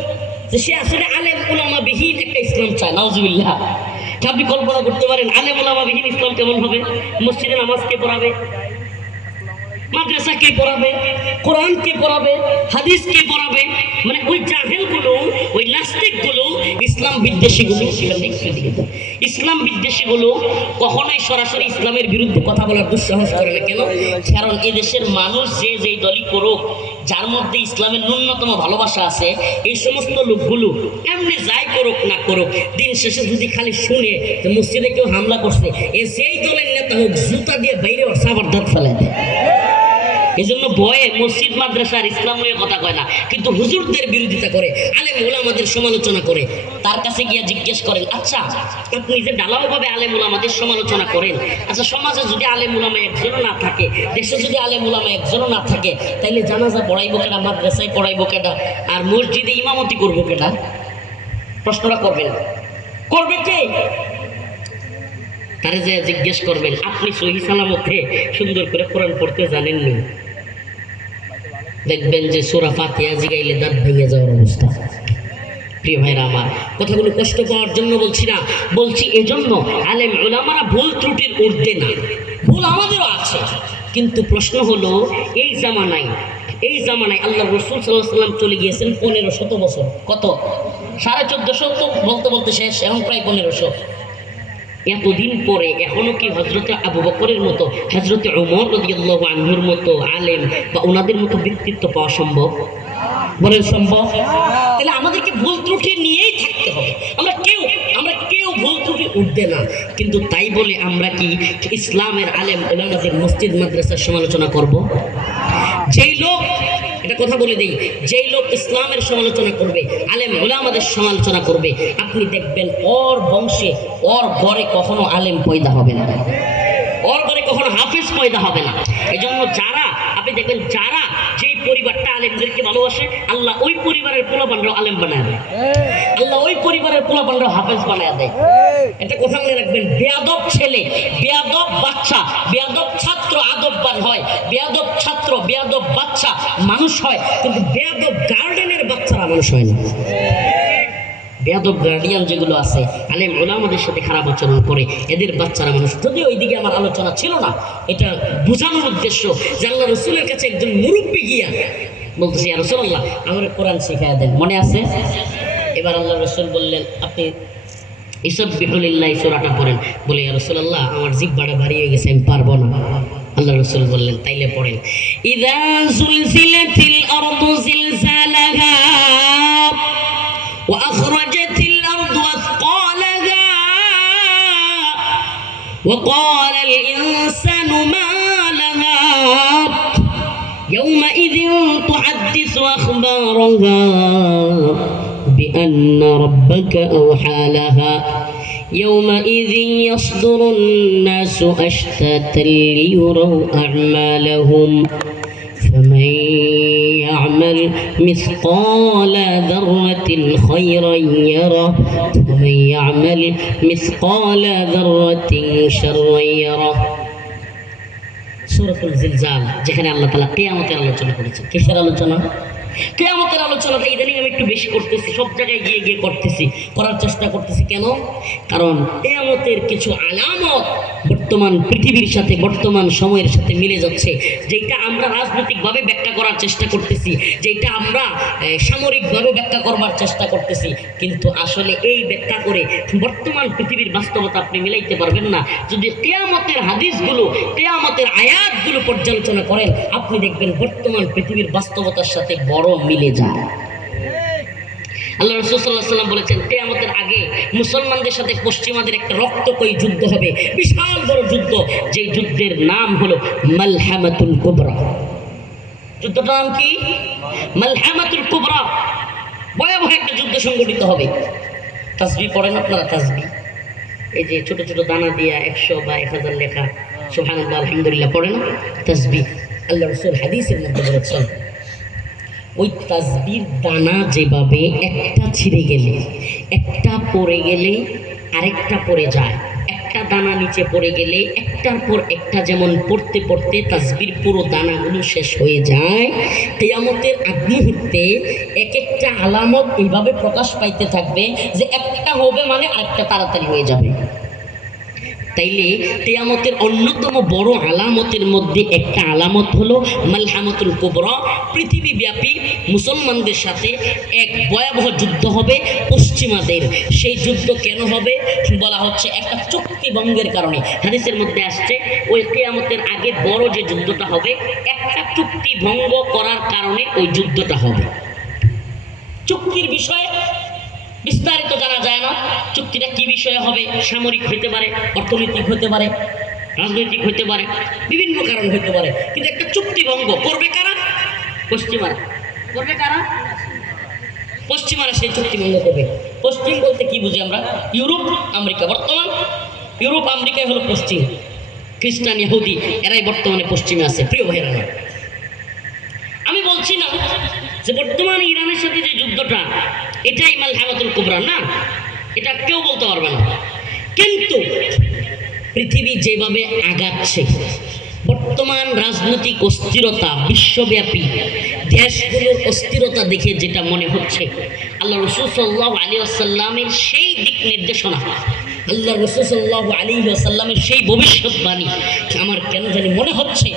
যে সে আসলে আলেম উলামা বিহীন একটা ইসলাম চায়? নাউজুবিল্লাহ। আপনি কল্পনা করতে পারেন আলেম উলামা বিহীন ইসলাম কেমন হবে? মসজিদে নামাজ কে পড়াবে, মাদ্রাসা কে পড়াবে, কোরআন কে পড়াবে, হাদিস কে পড়াবে? মানে ওই জাহেল গুলো, ওই নাস্তিক গুলো, ইসলাম বিদ্বেষী গুলো, ইসলাম বিদ্বেষী গুলো কখনোই সরাসরি ইসলামের বিরুদ্ধে কথা বলার দুঃসাহস করে না। কেন? কারণ এদেশের মানুষ যে যেই দলই করুক, যার মধ্যে ইসলামের ন্যূনতম ভালোবাসা আছে, এই সমস্ত লোকগুলো এমনি যাই করুক না করুক, দিন শেষে যদি খালি শুনে যে মসজিদে কেউ হামলা করছে, এ যেই দলের নেতা হোক, জুতা দিয়ে বাইরে ওর সাবার দাঁত ফেলে দেয়। এই জন্য ভয়ে মসজিদ মাদ্রাসার ইসলাম নিয়ে কথা কয় না, কিন্তু হুজুরদের বিরোধিতা করে, আলেম ওলামাদের সমালোচনা করে। তার কাছে গিয়ে জিজ্ঞেস করেন, আচ্ছা আপনি যে ঢালাওভাবে আলেম ওলামাদের সমালোচনা করেন, আচ্ছা সমাজে যদি আলেম ওলামা একজনও না থাকে, দেশে যদি আলেম ওলামা একজনও না থাকে, তাইলে জানাজা পড়াইবো কেডা, মাদ্রাসায় পড়াইবো কেডা, আর মসজিদে ইমামতি করবো কেডা? প্রশ্নটা করবেন, করবে কে? তারে যে জিজ্ঞেস করবেন, আপনি সহি সালামতে সুন্দর করে কোরআন পড়তে জানেননি? দেখবেন যে সূরা ফাতিহা জিগাইলে দাঁত ভেঙে যাওয়ার অবস্থা। প্রিয় ভাইরা আমার, কথাগুলো কষ্ট পাওয়ার জন্য বলছি না, বলছি এজন্য আলেম উলামারা ভুল ত্রুটির ঊর্ধ্বে না, ভুল আমাদেরও আছে। কিন্তু প্রশ্ন হলো এই জামানায় আল্লাহ রাসূল সাল্লাল্লাহু আলাইহি ওয়াসাল্লাম চলে গিয়েছেন 1500 বছর। কত? 1450 তো বলতে বলতে শেষ, এখন প্রায় 1500। এতদিন পরে এখনো কি হযরতে আবু বকরের মতো, হযরতে ওমর রাদিয়াল্লাহু আনহুর মতো আলেম বা ওনাদের মতো ব্যক্তিত্ব পাওয়া সম্ভব? বলেন সম্ভব? তাহলে আমাদেরকে ভুল ত্রুটি নিয়েই থাকতে হবে। আমরা কেউ ভুল ত্রুটি উঠবে না, কিন্তু তাই বলে আমরা কি ইসলামের আলেম ওলামাদের মসজিদ মাদ্রাসার সমালোচনা করব? যেই লোক, এটা কথা বলে দেই, যেই লোক ইসলামের সমালোচনা করবে, আলেম ওলামাদের সমালোচনা করবে, আপনি দেখবেন ওর বংশে, ওর ঘরে কখনো আলেম পয়দা হবে না, ওর ঘরে কখনো হাফেজ পয়দা হবে না। এজন্য যারা, আপনি দেখবেন যারা যেই পরিবারটা আলেমদেরকে ভালোবাসে, আল্লাহ ওই পরিবারের পোলাপানরাও আলেম বানায় দেয়, আল্লাহ ওই পরিবারের পোলাপানরাও হাফেজ বানায় দেয়। এটা কথা মনে রাখবেন, বেয়াদব ছেলে, বেয়াদব বাচ্চা, বেয়াদব ছাত্র আদব বেয়াদববান হয়, বেয়াদব ছাত্র, বেয়াদব বাচ্চা মানুষ হয়, কিন্তু বেয়াদব গার্ডেনের বাচ্চারা মানুষ হয় না। বেয়াদব গার্ডিয়ান যেগুলো আছে, আলেম ওলামাদের সাথে খারাপ আচরণ করে, এদের বাচ্চারা মানুষ। যদিও ওইদিকে আমার আলোচনা ছিল না, এটা বোঝানোর উদ্দেশ্য যে আল্লাহ রসুলের কাছে একজন মুরব্বী গিয়া বলতেছি, ইয়া রাসূলুল্লাহ আমার কোরআন শিখায়া দেন, মনে আছে? এবার আল্লাহ রসুল বললেন, আপনি ইসাব্বিহু লিল্লাহি সূরাটা পড়েন। বলে, ইয়া রাসূলুল্লাহ আমার জিহ্বাটা ভারী হয়ে গেছে, আমি পারবো না। আল্লাহ রসুল বললেন, তাইলে পড়েন, ইযা যুলজিলাতিল আরদু জিলজালাহা ওয়া আখরাজাতিল আরদু আথকালাহা ওয়া ক্বালাল ইনসানু মা লাহা ইয়াওমাইযিন তুহাদ্দিসু আখবারাহা بأن ربك أوحى لها يومئذ يصدر الناس أشتاتا ليروا أعمالهم فمن يعمل مثقال ذرة خيرا يره ومن يعمل مثقال ذرة شرا يره সূরাতুল জিলজাল, যেখানে আল্লাহ তাআলা কিয়ামতের আলোচনা করেছেন। কিসের আলোচনা? কিয়ামতের আলোচনাটা ইদানিং আমি একটু বেশি করতেছি, সব জায়গায় গিয়ে গিয়ে করতেছি, করার চেষ্টা করতেছি। কেন? কারণ কিয়ামতের কিছু আলামত বর্তমান পৃথিবীর সাথে, বর্তমান সময়ের সাথে মিলে যাচ্ছে, যেটা আমরা রাজনৈতিকভাবে ব্যাখ্যা করার চেষ্টা করতেছি, যেটা আমরা সামরিকভাবে ব্যাখ্যা করবার চেষ্টা করতেছি, কিন্তু আসলে এই ব্যাখ্যা করে বর্তমান পৃথিবীর বাস্তবতা আপনি মিলাইতে পারবেন না। যদি কিয়ামতের হাদিসগুলো, কিয়ামতের আয়াতগুলো পর্যালোচনা করেন, আপনি দেখবেন বর্তমান পৃথিবীর বাস্তবতার সাথে বড় মিলে যায়। আল্লাহ রাসূল সাল্লাল্লাহু আলাইহি ওয়াসাল্লাম বলেছেন, কিয়ামতের আগে মুসলমানদের সাথে পশ্চিমাদের একটা রক্তক্ষয়ী যুদ্ধ হবে, বিশাল বড় যুদ্ধ, যে যুদ্ধের নাম হলো মালহামাতুল কুবরা। যুদ্ধটার নাম কি? মালহামাতুল কুবরা। ভয়াবহ একটা যুদ্ধ সংঘটিত হবে। তাসবিহ পড়েন আপনারা? তাসবিহ, এই যে ছোট ছোট দানা দিয়া 100 বা 1000 লেখা সুবহানাল্লাহ আলহামদুলিল্লাহ পড়েন, তাসবিহ। আল্লাহ রাসূল হাদিসের মধ্যে বলেছেন, ওই তাসবির দানা যেভাবে একটা ছিঁড়ে গেলে, একটা পড়ে গেলে আরেকটা পড়ে যায়, একটা দানা নিচে পড়ে গেলে একটার পর একটা যেমন পড়তে পড়তে তাসবির পুরো দানাগুলো শেষ হয়ে যায়, কিয়ামতের আগ মুহূর্তে এক একটা আলামত এইভাবে প্রকাশ পাইতে থাকবে যে একটা হবে মানে আরেকটা তাড়াতাড়ি হয়ে যাবে। তাইলে কিয়ামতের অন্যতম বড় আলামতের মধ্যে একটা আলামত হলো মালহামাতুল কুবরা। পৃথিবীব্যাপী মুসলমানদের সাথে এক ভয়াবহ যুদ্ধ হবে পশ্চিমাদের। সেই যুদ্ধ কেন হবে? বলা হচ্ছে একটা চুক্তি ভঙ্গের কারণে। হাদিসের মধ্যে আসছে, ওই কিয়ামতের আগে বড় যে যুদ্ধটা হবে, একটা চুক্তি ভঙ্গ করার কারণে ওই যুদ্ধটা হবে। চুক্তির বিষয়ে বিস্তারিত জানা যায় না। চুক্তিটা কি বিষয়ে হবে? সামরিক হইতে পারে, অর্থনৈতিক হতে পারে, রাজনৈতিক হতে পারে, বিভিন্ন কারণ হতে পারে, কিন্তু একটা চুক্তি ভঙ্গ করবে কারা? পশ্চিমারা। করবে কারা? পশ্চিমারা সেই চুক্তি ভঙ্গ করবে। পশ্চিম বলতে কি বুঝি আমরা? Europe, America. বর্তমান ইউরোপ আমেরিকায় হলো পশ্চিম। খ্রিস্টান, ইহুদি এরাই বর্তমানে পশ্চিমে আছে। প্রিয় ভাইয়েরা, আমি বলছি না যে বর্তমানে ইরানের সাথে যে যুদ্ধটা এটাই মালহামাতুল কুবরা, না, এটা কেউ বলতে পারবে না। কিন্তু পৃথিবী যেভাবে আগাচ্ছে, বর্তমান রাজনৈতিক অস্থিরতা, বিশ্বব্যাপী দেশগুলোর অস্থিরতা দেখে যেটা মনে হচ্ছে, আল্লাহ রাসূল সাল্লাল্লাহু আলাইহি ওয়াসাল্লামের সেই দিক নির্দেশনা, আল্লাহ রাসূল সাল্লাল্লাহু আলাইহি ওয়াসাল্লামের সেই ভবিষ্যৎবাণী আমার কেন জানি মনে হচ্ছে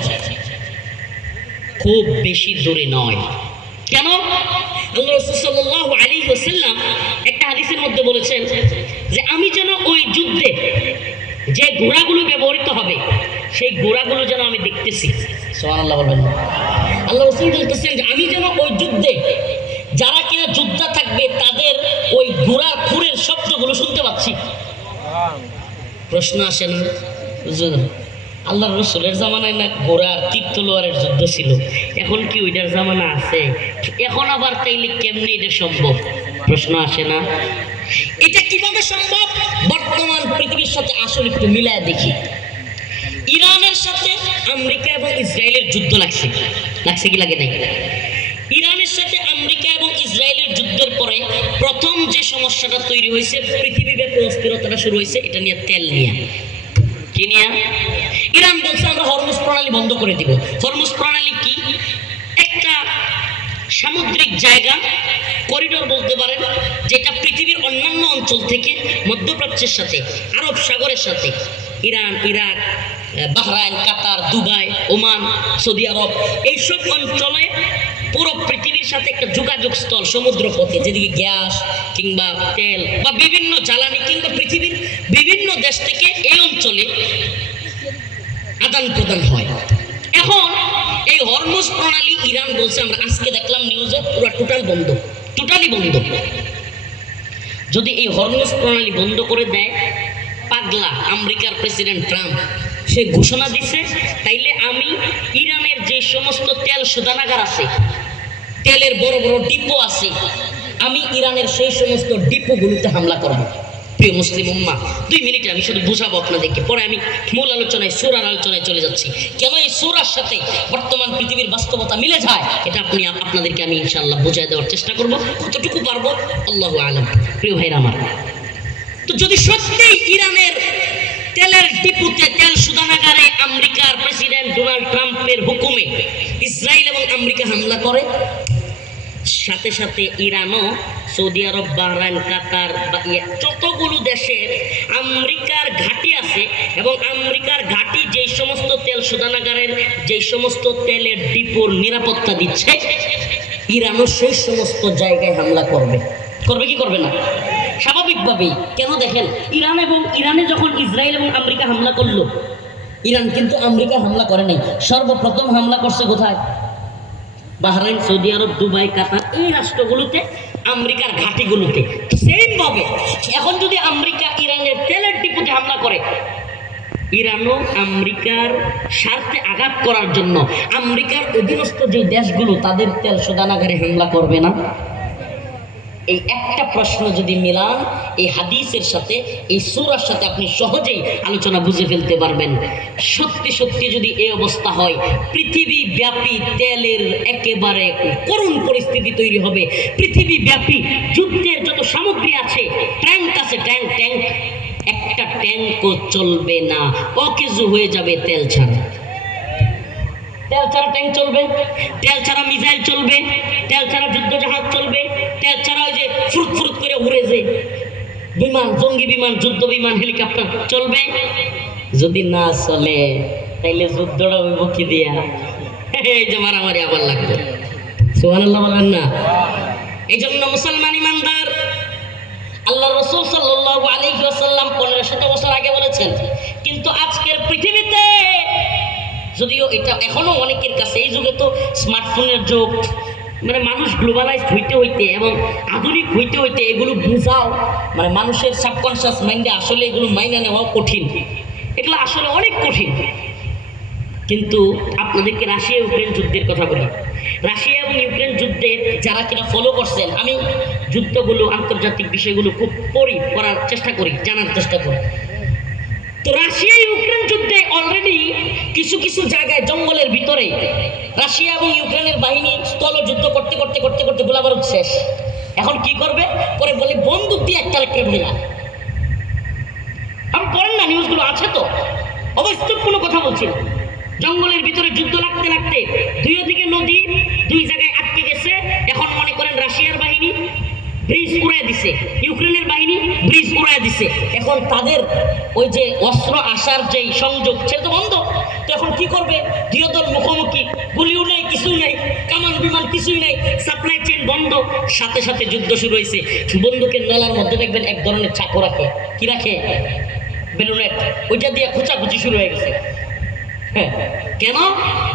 খুব বেশি দূরে নয়। কেন? আল্লাহ রাসূল সাল্লাল্লাহু আলাইহি ওয়াসাল্লাম একটা হাদিসের মধ্যে বলেছেন যে আমি যেন ওই যুদ্ধে যে ঘোড়াগুলো ব্যবহৃত হবে, সেই ঘোড়াগুলো যেন আমি দেখতেছি। সুবহানাল্লাহ বলবেন। আল্লাহ রাসূল বলতেছেন যে আমি যেন ওই যুদ্ধে যারা কিনা যোদ্ধা থাকবে তাদের ওই ঘোড়ার খুরের শব্দগুলো শুনতে পাচ্ছি। প্রশ্ন আসে না, আল্লাহ রসুলের জামানায় না ঘোড়ার তীর তলোয়ারের যুদ্ধ ছিল, এখন কি ওইটার জামানা আছে? এখন আবার তাইলে কেমনে এটা সম্ভব? প্রশ্ন আসে না, এটা কিভাবে সম্ভব? বর্তমান পৃথিবীর সাথে আসলে একটু মিলায় দেখি। ইরানের সাথে আমেরিকা এবং ইসরায়েলের যুদ্ধ লাগছে, লাগছে কি লাগে নাই? ইরানের সাথে আমেরিকা এবং ইসরায়েলের যুদ্ধের পরে প্রথম যে সমস্যাটা তৈরি হয়েছে, পৃথিবীব্যাপী অস্থিরতাটা শুরু হয়েছে, এটা নিয়ে তেল নিয়ে। কি নিয়ে? ইরান বলছে আমরা হরমুজ প্রণালী বন্ধ করে দিব। হরমুজ প্রণালী কি? একটা সামুদ্রিক জায়গা, করিডোর বলতে পারেন, যেটা পৃথিবীর অন্যান্য অঞ্চল থেকে মধ্যপ্রাচ্যের সাথে, আরব সাগরের সাথে, ইরান, ইরাক, বাহরাইন, কাতার, দুবাই, ওমান, সৌদি আরব, এইসব অঞ্চলে পুরো পৃথিবীর সাথে একটা যোগাযোগ স্থল, সমুদ্র পথে, যেদিকে গ্যাস কিংবা তেল বা বিভিন্ন জ্বালানি কিংবা পৃথিবীর বিভিন্ন দেশ থেকে এই অঞ্চলে আদান প্রদান হয়। এখন এই হরমুজ প্রণালী ইরান বলছে, আমরা আজকে দেখলাম নিউজে, পুরো টোটালি বন্ধ। যদি এই হরমুজ প্রণালী বন্ধ করে দেয় পাগলা আমেরিকার প্রেসিডেন্ট ট্রাম্প, সে ঘোষণা দিছে, তাইলে আমি ইরানের যে সমস্ত তেল শোধনাগার আছে, তেলের বড় বড় ডিপো আছে, আমি ইরানের সেই সমস্ত ডিপোগুলোতে হামলা করব। প্রিয় মুসলিম উম্মাহ, 2 মিনিটে আমি শুধু বুঝাবো আপনাদেরকে, পরে আমি মূল আলোচনায়, সূরার আলোচনায় চলে যাচ্ছি। কেন এই সূরার সাথে বর্তমান পৃথিবীর বাস্তবতা মিলে যায়, এটা আপনাদেরকে আমি ইনশাআল্লাহ বুঝাই দেওয়ার চেষ্টা করব, কতটুকু পারবো আল্লাহু আলাম। প্রিয় ভাইরা আমার, তো যদি সত্যি ইরানের তেলের ডিপুতে, তেল শোধনাগারে আমেরিকার প্রেসিডেন্ট ডোনাল্ড ট্রাম্পের হুকুমে ইসরায়েল এবং আমেরিকা হামলা করে, সাথে সাথে ইরানও, সৌদি আরব, বাহরাইন, কাতার বা যতগুলো দেশের আমেরিকার ঘাঁটি আছে, এবং আমেরিকার ঘাঁটি যেই সমস্ত তেল শোধনাগারের, যেই সমস্ত তেলের ডিপোর নিরাপত্তা দিচ্ছে, ইরানও সেই সমস্ত জায়গায় হামলা করবে কি করবে না? স্বাভাবিকভাবেই। কেন দেখেন, ইরানে যখন ইসরায়েল এবং আমেরিকা হামলা করলো, ইরান কিন্তু আমেরিকা হামলা করে নাই। সর্বপ্রথম হামলা করছে কোথায়? বাহরাইন, সৌদি আরব, দুবাই, কাতার, এই রাষ্ট্রগুলোতে, আমেরিকার ঘাঁটিগুলোতে। সেম ভাবে এখন যদি আমেরিকা ইরানের তেলের ডিপোতে হামলা করে, ইরানও আমেরিকার স্বার্থে আঘাত করার জন্য আমেরিকার অধীনস্থ যে দেশগুলো, তাদের তেল শোধনাগারে হামলা করবে না? এই একটা প্রশ্ন যদি মিলান এই হাদিসের সাথে, এই সূরার সাথে, আপনি সহজেই আলোচনা বুঝে ফেলতে পারবেন। সত্যি সত্যি যদি এই অবস্থা হয়, পৃথিবী ব্যাপী তেলের একেবারে করুণ পরিস্থিতি তৈরি হবে। পৃথিবী ব্যাপী যুদ্ধের যত সামগ্রী আছে, ট্যাঙ্ক আছে, ট্যাঙ্ক একটা ট্যাঙ্কও চলবে না, অকেজু হয়ে যাবে তেল ছাড়া। তেল ছাড়া ট্যাঙ্ক চলবে, তেল ছাড়া মিসাইল চলবে, তেল ছাড়া যুদ্ধ জাহাজ চলবে, তেল ছাড়া ওই যে ফুরুত করে উড়ে যে বিমান, জঙ্গি বিমান, যুদ্ধ বিমান, হেলিকপ্টার চলবে? যদি না চলে তাইলে যুদ্ধটা হইব কি দিয়া? এই যে মারামারি আবার লাগবে। সুবহানাল্লাহ বলেন না? এই জন্য মুসলমান ইমানদার, আল্লাহ রাসূল সাল্লাল্লাহু আলাইহি ওয়াসাল্লাম 1500 বছর আগে বলেছেন, কিন্তু আজকের পৃথিবীতে, যদিও এটা এখনো অনেকের কাছে, এই যুগে তো স্মার্টফোনের যুগ, মানে মানুষ গ্লোবালাইজড হইতে এবং আধুনিক হইতে এগুলো বোঝাও, মানে মানুষের সাবকনশিয়াস মাইন্ডে আসলে এগুলো মাইনা নেওয়াও কঠিন, এগুলো আসলে অনেক কঠিন। কিন্তু আপনাদেরকে রাশিয়া ইউক্রেন যুদ্ধের কথা বলি। রাশিয়া এবং ইউক্রেন যুদ্ধে যারা কিনা ফলো করছেন, আমি যুদ্ধগুলো, আন্তর্জাতিক বিষয়গুলো খুব পড়ার চেষ্টা করি, জানার চেষ্টা করি। তো রাশিয়া ইউক্রেন যুদ্ধে অলরেডি কিছু কিছু জায়গায় জঙ্গলের ভিতরে রাশিয়া এবং ইউক্রেনের বাহিনী স্থল যুদ্ধ করতে করতে করতে করতে গোলাবারুদ শেষ। এখন কি করবে? পরে বলে বন্দুক দিয়ে একটা ঢেলা। আপনি পড়েন না, নিউজগুলো আছে তো, অবাস্তবপূর্ণ কথা বলছি না। জঙ্গলের ভিতরে যুদ্ধ লাগতে লাগতে দুই দিকে নদী, 2 জায়গায় আটকে গেছে। এখন মনে করেন রাশিয়ার বাহিনী ব্রিজ উড়ায় দিছে, ইউক্রেনের বাহিনী ব্রিজ উড়ায় দিছে। এখন তাদের ওই যে অস্ত্র আসার যে সংযোগ, সেটা তো বন্ধ। তো এখন কি করবে? 2 দল মুখোমুখি, গুলিও নাই, কিছুই নাই, কামান বিমান কিছুই নাই, সাপ্লাই চেইন বন্ধ। সাথে সাথে যুদ্ধ শুরু হয়েছে। বন্দুকের নলার মধ্যে দেখবেন এক ধরনের চাকু রাখে, কি রাখে? বেলুনেট, ওইটা দিয়ে খুঁচাখুচি শুরু হয়ে গেছে। কেন?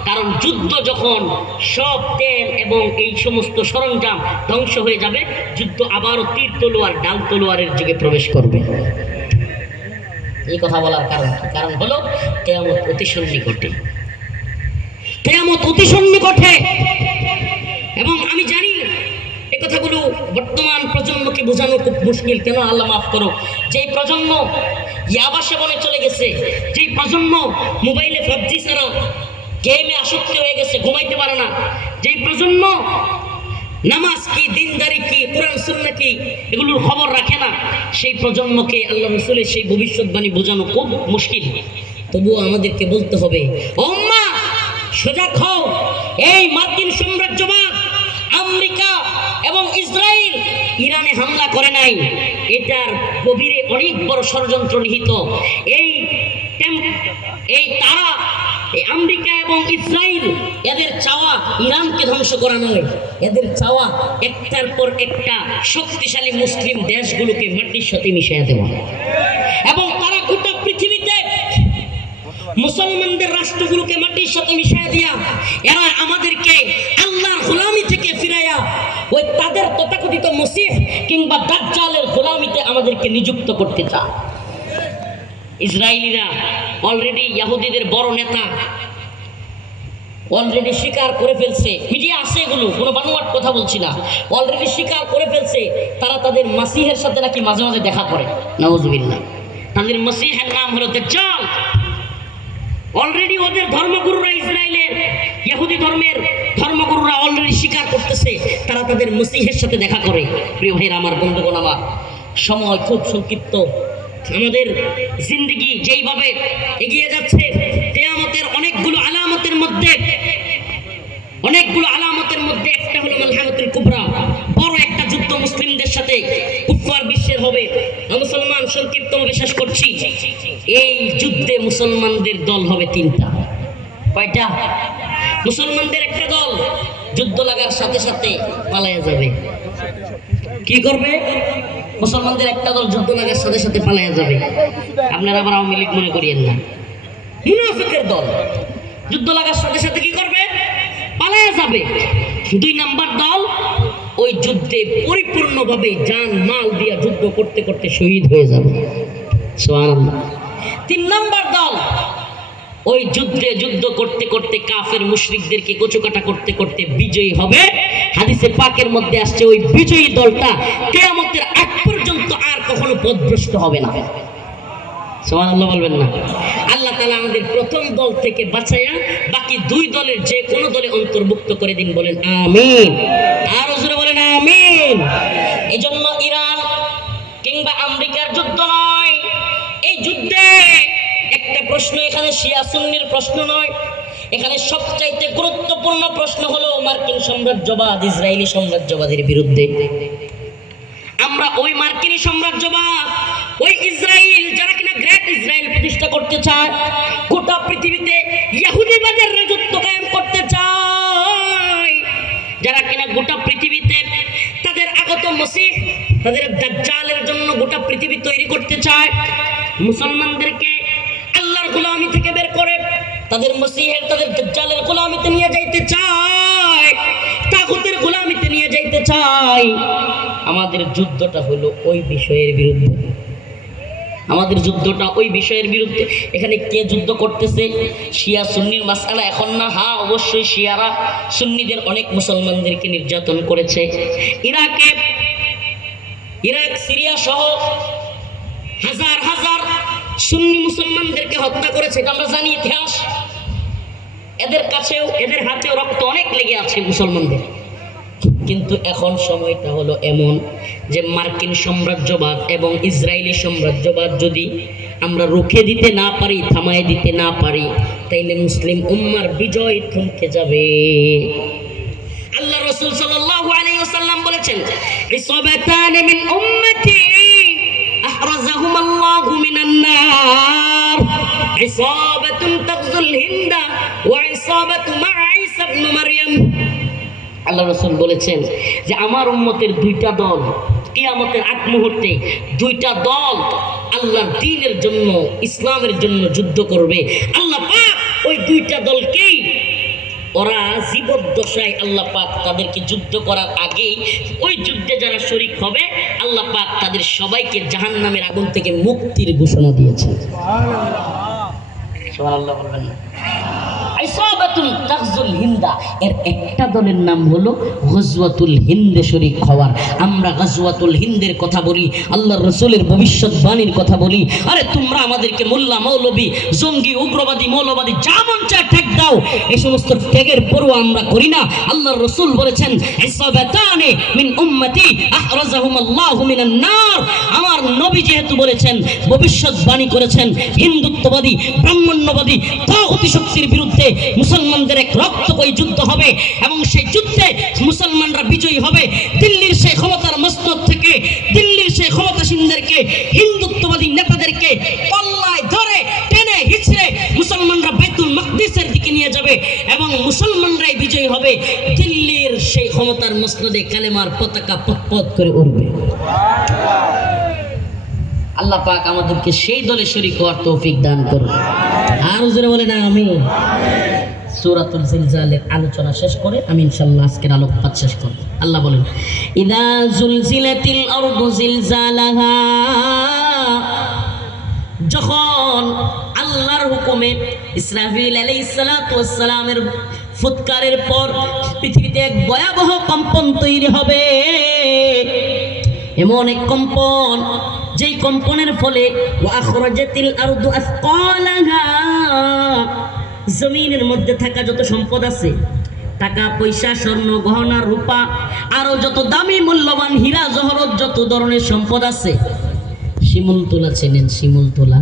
কারণ যুদ্ধ যখন সব তেল এবং এই সমস্ত সরঞ্জাম ধ্বংস হয়ে যাবে, যুদ্ধ আবারও তীর তলোয়ার, ডাল তলোয়ারের যুগে প্রবেশ করবে। এই কথা বলার কারণ কি? কারণ হলো কিয়ামত অতি সন্নিকটে, কিয়ামত অতি সন্নিকটে। এবং আমি জানি এই কথাগুলো বর্তমান প্রজন্মকে বোঝানো খুব মুশকিল। কেন? আল্লাহ মাফ করো, যেই প্রজন্ম ইয়াবা সেবনে চলে গেছে, যেই প্রজন্ম মোবাইলে PUBG ছাড়া গেমে আসক্ত হয়ে গেছে, ঘুমাইতে পারে না, যেই প্রজন্ম নামাজ কি, দিনদারি কি, কোরআন সুন্নাহ কি, এগুলোর খবর রাখে না, সেই প্রজন্মকে আল্লাহ রাসূলের সেই ভবিষ্যৎবাণী বোঝানো খুব মুশকিল। তবুও আমাদেরকে বলতে হবে, উম্মাহ সজাগ হও। এই মার্কিন সাম্রাজ্যবাদ, আমেরিকা এবং ইসরায়েল ইরানে হামলা করে নাই, এটার গভীরে অনেক বড় ষড়যন্ত্র নিহিত। এই তারা, এই আমেরিকা এবং ইসরায়েল, এদের চাওয়া ইরানকে ধ্বংস করা নয়, এদের চাওয়া একটার পর একটা শক্তিশালী মুসলিম দেশগুলোকে মাটির সাথে মিশিয়ে দেওয়া। এবং তারা গোটা পৃথিবীতে মুসলমানদের রাষ্ট্রগুলোকে মাটির সাথে মিশিয়ে দিয়া এরা আমাদেরকে আল্লাহর গোলামি থেকে ফিরাইয়া ওই তাদের তথাকথিত মসিহ কিংবা দাজ্জালের গোলামিতে আমাদেরকে নিযুক্ত করতে চায়। ইসরায়েলিরা অলরেডি ইহুদিদের বড় নেতা অলরেডি স্বীকার করে ফেলছে, মিডিয়া আছে এগুলো, কোনো বানোয়াট কথা বলছি না, অলরেডি স্বীকার করে ফেলছে তারা তাদের মাসিহের সাথে নাকি মাঝে মাঝে দেখা করে। নাউজুবিল্লাহ। তাদের মসিহের নাম হলো দাজ্জাল। অলরেডি ওদের ধর্মগুরুরা, ইসরায়েলের ইহুদি ধর্মের ধর্মগুরুরা অলরেডি স্বীকার করতেছে তারা তাদের মসিহের সাথে দেখা করে। প্রিয় ভাইরা আমার, বন্ধুগণ আমার, সময় খুব সংক্ষিপ্ত। আমাদের জিন্দেগি যেইভাবে এগিয়ে যাচ্ছে, কিয়ামতের অনেকগুলো আলামতের মধ্যে একটা হলো মালহামাতুল কুবরা, বড় একটা যুদ্ধ মুসলিমদের সাথে কুফফার বিশ্বের হবে। মুসলমান সংক্ষিপ্তভাবে শেষ করছি। এই যুদ্ধে মুসলমানদের দল হবে তিনটা। কয়টা? মুসলমানদের একটা দল যুদ্ধ লাগার সাথে সাথে পালায়া যাবে। কি করবে? মুসলমানদের একটা দল যুদ্ধ লাগার সাথে সাথে পালায়া যাবে। আপনারা আবার আওয়ামী লীগ মনে করিয়েন না, মুনাফিকের দল যুদ্ধ লাগার সাথে সাথে কি করবে? পালায়া যাবে। 2 নাম্বার দল ওই যুদ্ধে পরিপূর্ণভাবে জান মাল দিয়া যুদ্ধ করতে করতে শহীদ হয়ে যাবে। সুবহানাল্লাহ। 3 নাম্বার দল ওই যুদ্ধ করতে করতে কাফের মুশরিকদেরকে কচুকাটা করতে করতে বিজয়ী হবে। হাদিসে পাকের মধ্যে আসছে ওই বিজয়ী দলটা কিয়ামতের আগ পর্যন্ত আর কখনো পথভ্রষ্ট হবে না। সুবহানাল্লাহ বলবেন না? আল্লাহ তাআলা আমাদের প্রথম দল থেকে বাঁচায়া বাকি 2 দলের যে কোনো দলে অন্তর্ভুক্ত করে দিন, বলেন আমিন। আর জোরে বলেন আমিন। এজন্য ইরান কিংবা আমেরিকার যুদ্ধ নয়, এই যুদ্ধে একটা প্রশ্ন, এখানে শিয়া সুন্নির প্রশ্ন নয়, এখানে সবচাইতে গুরুত্বপূর্ণ প্রশ্ন হলো মার্কিন সাম্রাজ্যবাদ ইসরায়েলি সাম্রাজ্যবাদের বিরুদ্ধে। আমরা ওই মার্কিনী সাম্রাজ্যবাদ, ওই ইসরায়েল যারা কিনা গ্রেট ইসরায়েল প্রতিষ্ঠা করতে চায়, গোটা পৃথিবীতে ইহুদিবাদের রাজত্ব কায়েম করতে চায়, যারা কিনা গোটা পৃথিবীতে তাদের আগত মসিহ, তাদের দাজ্জালের জন্য গোটা পৃথিবী তৈরি করতে চায়, মুসলমানদেরকে আল্লাহর গোলামি থেকে বের করে তাদের মসিহের, তাদের দাজ্জালের গোলামিতে নিয়ে যাইতে চায়, তাগুতের গোলামিতে নিয়ে যাইতে চায়। আমাদের যুদ্ধটা হলো ওই বিষয়ের বিরুদ্ধে। আমাদের যুদ্ধটা ওই বিষয়ের বিরুদ্ধে। এখানে কে যুদ্ধ করতেছে? শিয়া সুন্নির মাসআলা এখন না। হ্যাঁ, অবশ্যই শিয়ারা সুন্নিদের অনেক মুসলমানদেরকে নির্যাতন করেছে। ইরাক, সিরিয়া সহ হাজার হাজার সুন্নি মুসলমানদেরকে হত্যা করেছে, এটা আমরা জানি, ইতিহাস। এদের কাছেও, এদের হাতেও রক্ত অনেক লেগে আছে মুসলমানদের। কিন্তু এখন সময়টা হলো এমন যে মার্কিন সাম্রাজ্যবাদ এবং ইসরায়েলি সাম্রাজ্যবাদ যদি আমরা রুখে দিতে না পারি, থামায় দিতে না পারি, তাইলে মুসলিম উম্মার বিজয় থমকে যাবে। আল্লাহ রাসূল সাল্লাল্লাহু আলাইহি ওয়াসাল্লাম বলেছেন, ইসাবাতান মিন উম্মতি আহরাজাহুমাল্লাহু মিনান নার, ইসাবাতুন তাগজুল হিন্দা ওয়া ইসাবাতু মা ঈসা ইবনে মারইয়াম। আল্লাহ রাসূল বলেছেন যে আমার উম্মতের 2টা দল কিয়ামতের আগ মুহূর্তে 2টা দল আল্লাহর দ্বীনের জন্য, ইসলামের জন্য যুদ্ধ করবে। আল্লাহ পাক ওই 2টা দলকেই, ওরা জীবদ্দশায় আল্লাহ পাক তাদেরকে যুদ্ধ করার আগেই ওই যুদ্ধে যারা শরীক হবে আল্লাহ পাক তাদের সবাইকে জাহান্নামের আগুন থেকে মুক্তির ঘোষণা দিয়েছেন। সুবহানাল্লাহ বলবেন না? ইসাবাতু তাইফাতুন তাগজুল হিন্দা, এর একটা দলের নাম হলো গজওয়াতুল হিন্দে শরীক হওয়ার। আমরা গজওয়াতুল হিন্দের কথা বলি, আল্লাহর রাসূলের ভবিষ্যৎবাণীর কথা বলি। আরে তোমরা আমাদেরকে মোল্লা মৌলবী জঙ্গি উগ্রবাদী মৌলবাদী যা মন চায় ঠেক দাও, এই সমস্ত ঠেকের পরোয়া আমরা করি না। আল্লাহর রাসূল বলেছেন ইসাবাতানি মিন উম্মতি আহরাজাহুমুল্লাহু মিনান নার। আমার নবী যেহেতু বলেছেন, ভবিষ্যৎবাণী করেছেন, হিন্দুত্ববাদী ব্রাহ্মণ্যবাদী তাগুতি শক্তির বিরুদ্ধে মুসলমানদের এক রক্তকয়ী যুদ্ধ হবে এবং সেই যুদ্ধে মুসলমানরা বিজয়ী হবে। দিল্লির সেই ক্ষমতার মসনদ থেকে দিল্লির সেই ক্ষমতাসীনদেরকে হিন্দুত্ববাদী নেতাদেরকে পাল্লায় ধরে টেনে হিচড়ে মুসলমানরা বাইতুল মাকদিসের দিকে নিয়ে যাবে এবং মুসলমানরাই বিজয়ী হবে। দিল্লির সেই ক্ষমতার মসনদে কালেমার পতাকা পতপত করে উঠবে। আল্লাহ পাক আমাদেরকে সেই দলে শরীক হওয়ার তৌফিক দান করুন। আর জোরে বলে না আমি। সূরাতুল জিলজালের আলোচনা শেষ করে আমি ইনশাআল্লাহ আজকের আলোকপাত শেষ করব। আল্লাহ বলেন ইদা জুলজিলাতিল আরদু জিলজালাহা, যখন আল্লাহর হুকুমে ইসরাফিল আলাইহিস সালাতু ওয়াস সালামের ফুৎকারের পর পৃথিবীতে এক ভয়াবহ কম্পন তৈরি হবে। এমন এক কম্পন, যেই কম্পনের ফলে ওয়াখরাজাতিল আরদু আসকালাহা, জমিনের মধ্যে থাকা যত সম্পদ আছে, টাকা পয়সা স্বর্ণ গহনা রূপা আরো যত দামি মূল্যবান হীরা জহরত যত ধরনের সম্পদ আছে, শিমুল তোলা চেনেন? শিমুল তোলা,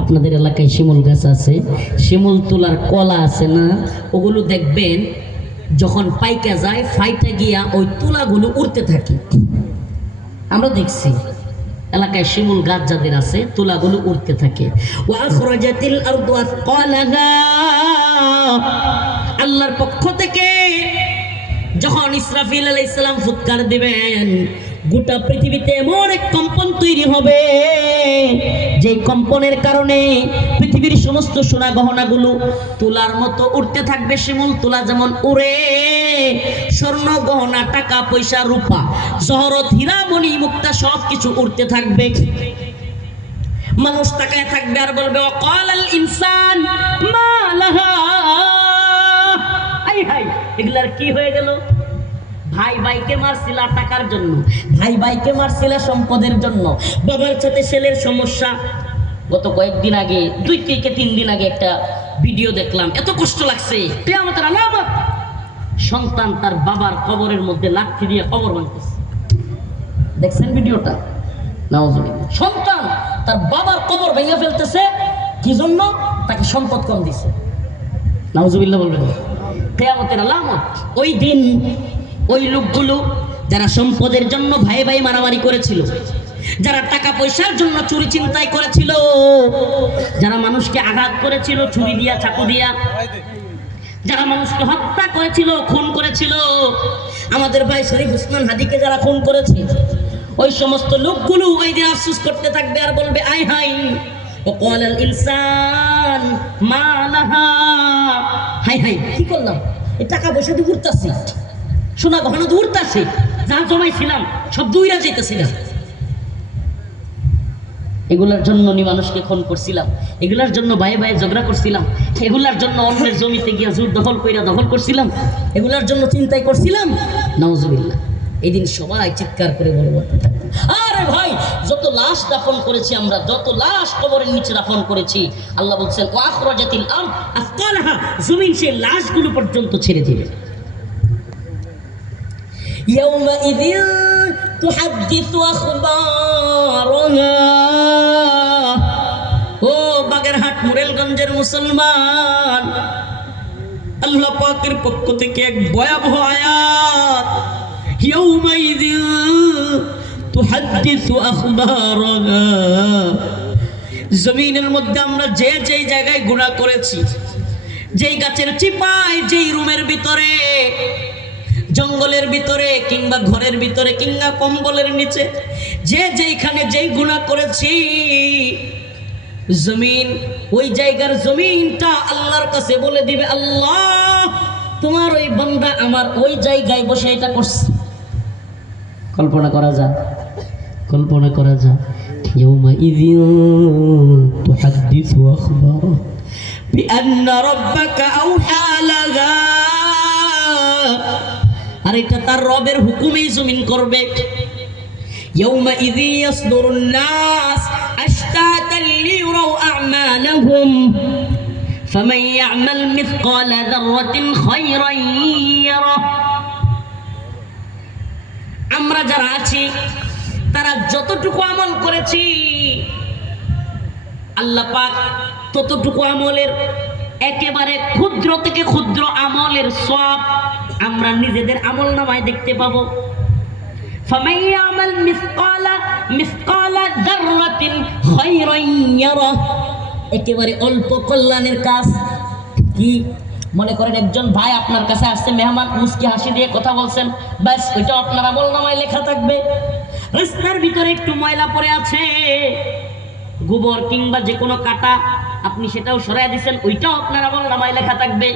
আপনাদের এলাকায় শিমুল গাছ আছে, শিমুল তোলার কলা আছে না, ওগুলো দেখবেন যখন পাইকা যায় ফাইটা গিয়া ওই তুলাগুলো উড়তে থাকে। আমরা দেখছি এলাকায় শিমুল গাছ যাদের আছে, তুলাগুলো উড়তে থাকে। ওয়াখরাজাতিল আরদু আসকালাহা, আল্লাহর পক্ষ থেকে যখন ইসরাফিল আলাইহিস সালাম ফুৎকার দিবেন, গোটা পৃথিবীতে এমন এক কম্পন তৈরি হবে, যে কম্পনের কারণে পৃথিবীর সমস্ত সোনা গহনাগুলো তুলার মতো উড়তে থাকবে। শিমুল তুলা যেমন উড়ে, স্বর্ণ গহনা টাকা পয়সা রূপা জহরত হীরা মণি মুক্তা সব কিছু উড়তে থাকবে। মানুষ তাকায় থাকবে আর বলবে ওয়াকালাল ইনসান মা লাহা, হাই হাই এগুলার কি হয়ে গেল? ভাই ভাইকে মারছিল টাকার জন্য, ভাই ভাইকে মারছিল সম্পদের জন্য, বাবার সাথে ছেলের সমস্যা। গত কয়েকদিন আগে 2 থেকে 3 দিন আগে একটা ভিডিও দেখলাম, এত কষ্ট লাগছে। কিয়ামতের আলামত, সন্তান তার বাবার কবরের মধ্যে লাঠি দিয়ে কবর ভাঙতেছে। দেখছেন ভিডিওটা? নাউজুবিল্লাহ। সন্তান তার বাবার কবর ভেঙে ফেলতেছে, কি জন্য? তাকে সম্পদ কম দিছে। নাউজুবিল্লাহ বলবেন। কিয়ামতের আলামত। ওই দিন ওই লোকগুলো যারা সম্পদের জন্য ভাই ভাই মারামারি করেছিল, যারা টাকা পয়সার জন্য চুরি চিন্তাই করেছিল, যারা মানুষকে আঘাত করেছিল ছুরি দিয়া চাকু দিয়া, যারা মানুষকে হত্যা করেছিল খুন করেছিল, আমাদের ভাই শরীফ উসমান হাদিকে যারা খুন করেছে, ওই সমস্ত লোকগুলো ওই দিন আফসোস করতে থাকবে আর বলবে আয় হাই ওয়াকালাল ইনসান মা লাহা, হাই হাই কি করলাম? এই টাকা পয়সা দিয়ে উঠতাছি, সোনা গহনা দিয়ে উঠতাছি, যা জমাইছিলাম সব দূইরা যাইতেছিলাম। এগুলার জন্য মানুষকে খুন করছিলাম, এগুলার জন্য ভাই ভাই ঝগড়া করছিলাম, এগুলার জন্য অন্যের জমিতে গিয়া জোর দখল কইরা দখল করছিলাম, এগুলার জন্য চিন্তাই করছিলাম। নাউজুবিল্লাহ। এই দিন সবাই চিৎকার করে বলবো, আরে ভাই যত লাশ দাফন করেছি আমরা, যত লাশ কবরের নিচে দাফন করেছি, আল্লাহ বলছেন ওয়াখরাজাতিল আরদ আসকালাহা, জমিন সেই লাশগুলো পর্যন্ত ছেড়ে দিবে। ইয়াউমাইযিন তুহাদ্দিসু আখবারাহা, ও বাগেরহাট মুরেলগঞ্জের মুসলমান, আল্লাহ পাকের পক্ষ থেকে এক ভয়াবহ আয়াত, ইয়াউমাইযিন তুহাদ্দিসু আখবারাহা, জমিনের মধ্যে আমরা যে যেই জায়গায় গুনাহ করেছি, যেই গাছের চিপায়, যেই রুমের ভিতরে, জঙ্গলের ভিতরে কিংবা ঘরের ভিতরে কিংবা কম্বলের নিচে, যে যেইখানে যেই গুনাহ করেছি, জমিন ওই জায়গার জমিনটা আল্লাহর কাছে বলে দিবে আল্লাহ তোমার ওই বান্দা আমার ওই জায়গায় বসে এটা করছে। কল্পনা করা যায়, কল্পনা করা যায়। ইয়াউমাইযিন তুহাদ্দিসু আখবারাহা, বিআন্না রাব্বাকা আওহা লাহা, আর এটা তার রবের হুকুমেই জমিন করবে। ইয়াউমাইযি ইয়াসদুরুন নাস আশতাতান লিয়ুরাউ আ'মালাহুম ফামান ইয়া'মাল মিসকালা যাররাতিন খায়রান ইয়ারাহ। আমরা যারা আছি তারা যতটুকু আমল করেছি আল্লাহ পাক ততটুকু আমলের একেবারে ক্ষুদ্র থেকে ক্ষুদ্র আমলের সওয়াব আমরা নিজেদের আমলনামায় দেখতে পাবো। ফামান ইয়ামাল মিসকালা যাররাতিন খায়রান ইয়ারাহ, একেবারে অল্প কল্যাণের কাজ। কি মনে করেন একজন ভাই আপনার কাছে আসছে, মেহমান, মুস্কি হাসি দিয়ে কথা বলছেন, ব্যাস ওইটা আপনার আমলনামায় লেখা থাকবে। রাস্তার ভিতরে একটু ময়লা পড়ে আছে, গোবর কিংবা যে কোনো কাটা, আপনি সেটাও সরাই দিয়েছেন, ওইটাও আপনার আমলনামায় লেখা থাকবে।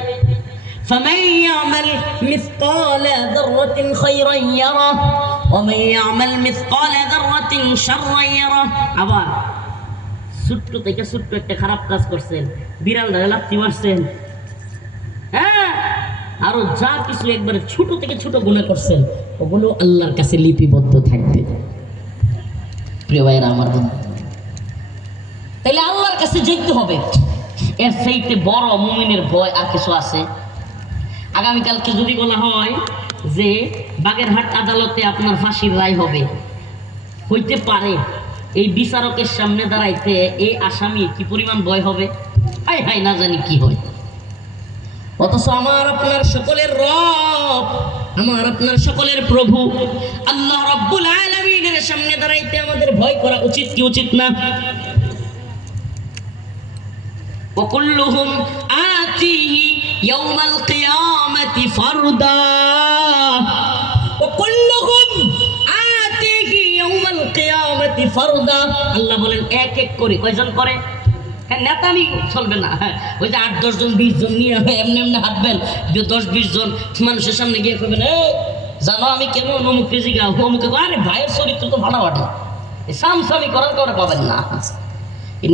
ফামান ইয়ামাল মিসকালা যাররাতিন খায়রান ইয়ারাহ ওয়া মান ইয়ামাল মিসকালা যাররাতিন শাররান ইয়ারাহ। আবার ছোট্ট থেকে ছোট্ট একটা খারাপ কাজ করছেন, বিড়াল ধরে লাথি মারছেন, হ্যাঁ, আরো যা কিছু একবারে ছোট থেকে ছোট গুনাহ করছেন, ওগুলো আল্লাহর কাছে লিপিবদ্ধ থাকবে। প্রিয় ভাইরা আমার বন্ধু, তাহলে আল্লাহর কাছে যেতে হবে। এর চাইতে বড় মুমিনের ভয় আর কিছু আছে? আগামীকালকে যদি বলা হয় যে বাগেরহাট আদালতে আপনার ফাঁসির রায় হবে, হইতে পারে এই বিচারকের সামনে দাঁড়াইতে এই আসামি কি পরিমাণ ভয় হবে, হাই হাই না জানি কি হয়। অথচ আমার আপনার সকলের রব, আমার আপনার সকলের প্রভু আল্লাহ রাব্বুল আলামিনের সামনে দাঁড়াইতে আমাদের ভয় করা উচিত কি উচিত না? وكلهم آتيه يوم القيامة فردا وكلهم آتيه يوم القيامة فردا। আল্লাহ বলেন এক এক করে, কয়জন করে? হ্যাঁ, নেতামি চলবে না। হ্যাঁ, ওই যে 8-10 জন 20 জন নিয়ে এমনি এমনি হাঁটবেন, 10-20 জন মানুষের সামনে গিয়ে করবেন, জানো আমি কেমন অমুক ফিজিকা অমুকে, আরে ভাইয়ের চরিত্র তো ফাটাফাটি, সামসামি করার করে পাবেন না।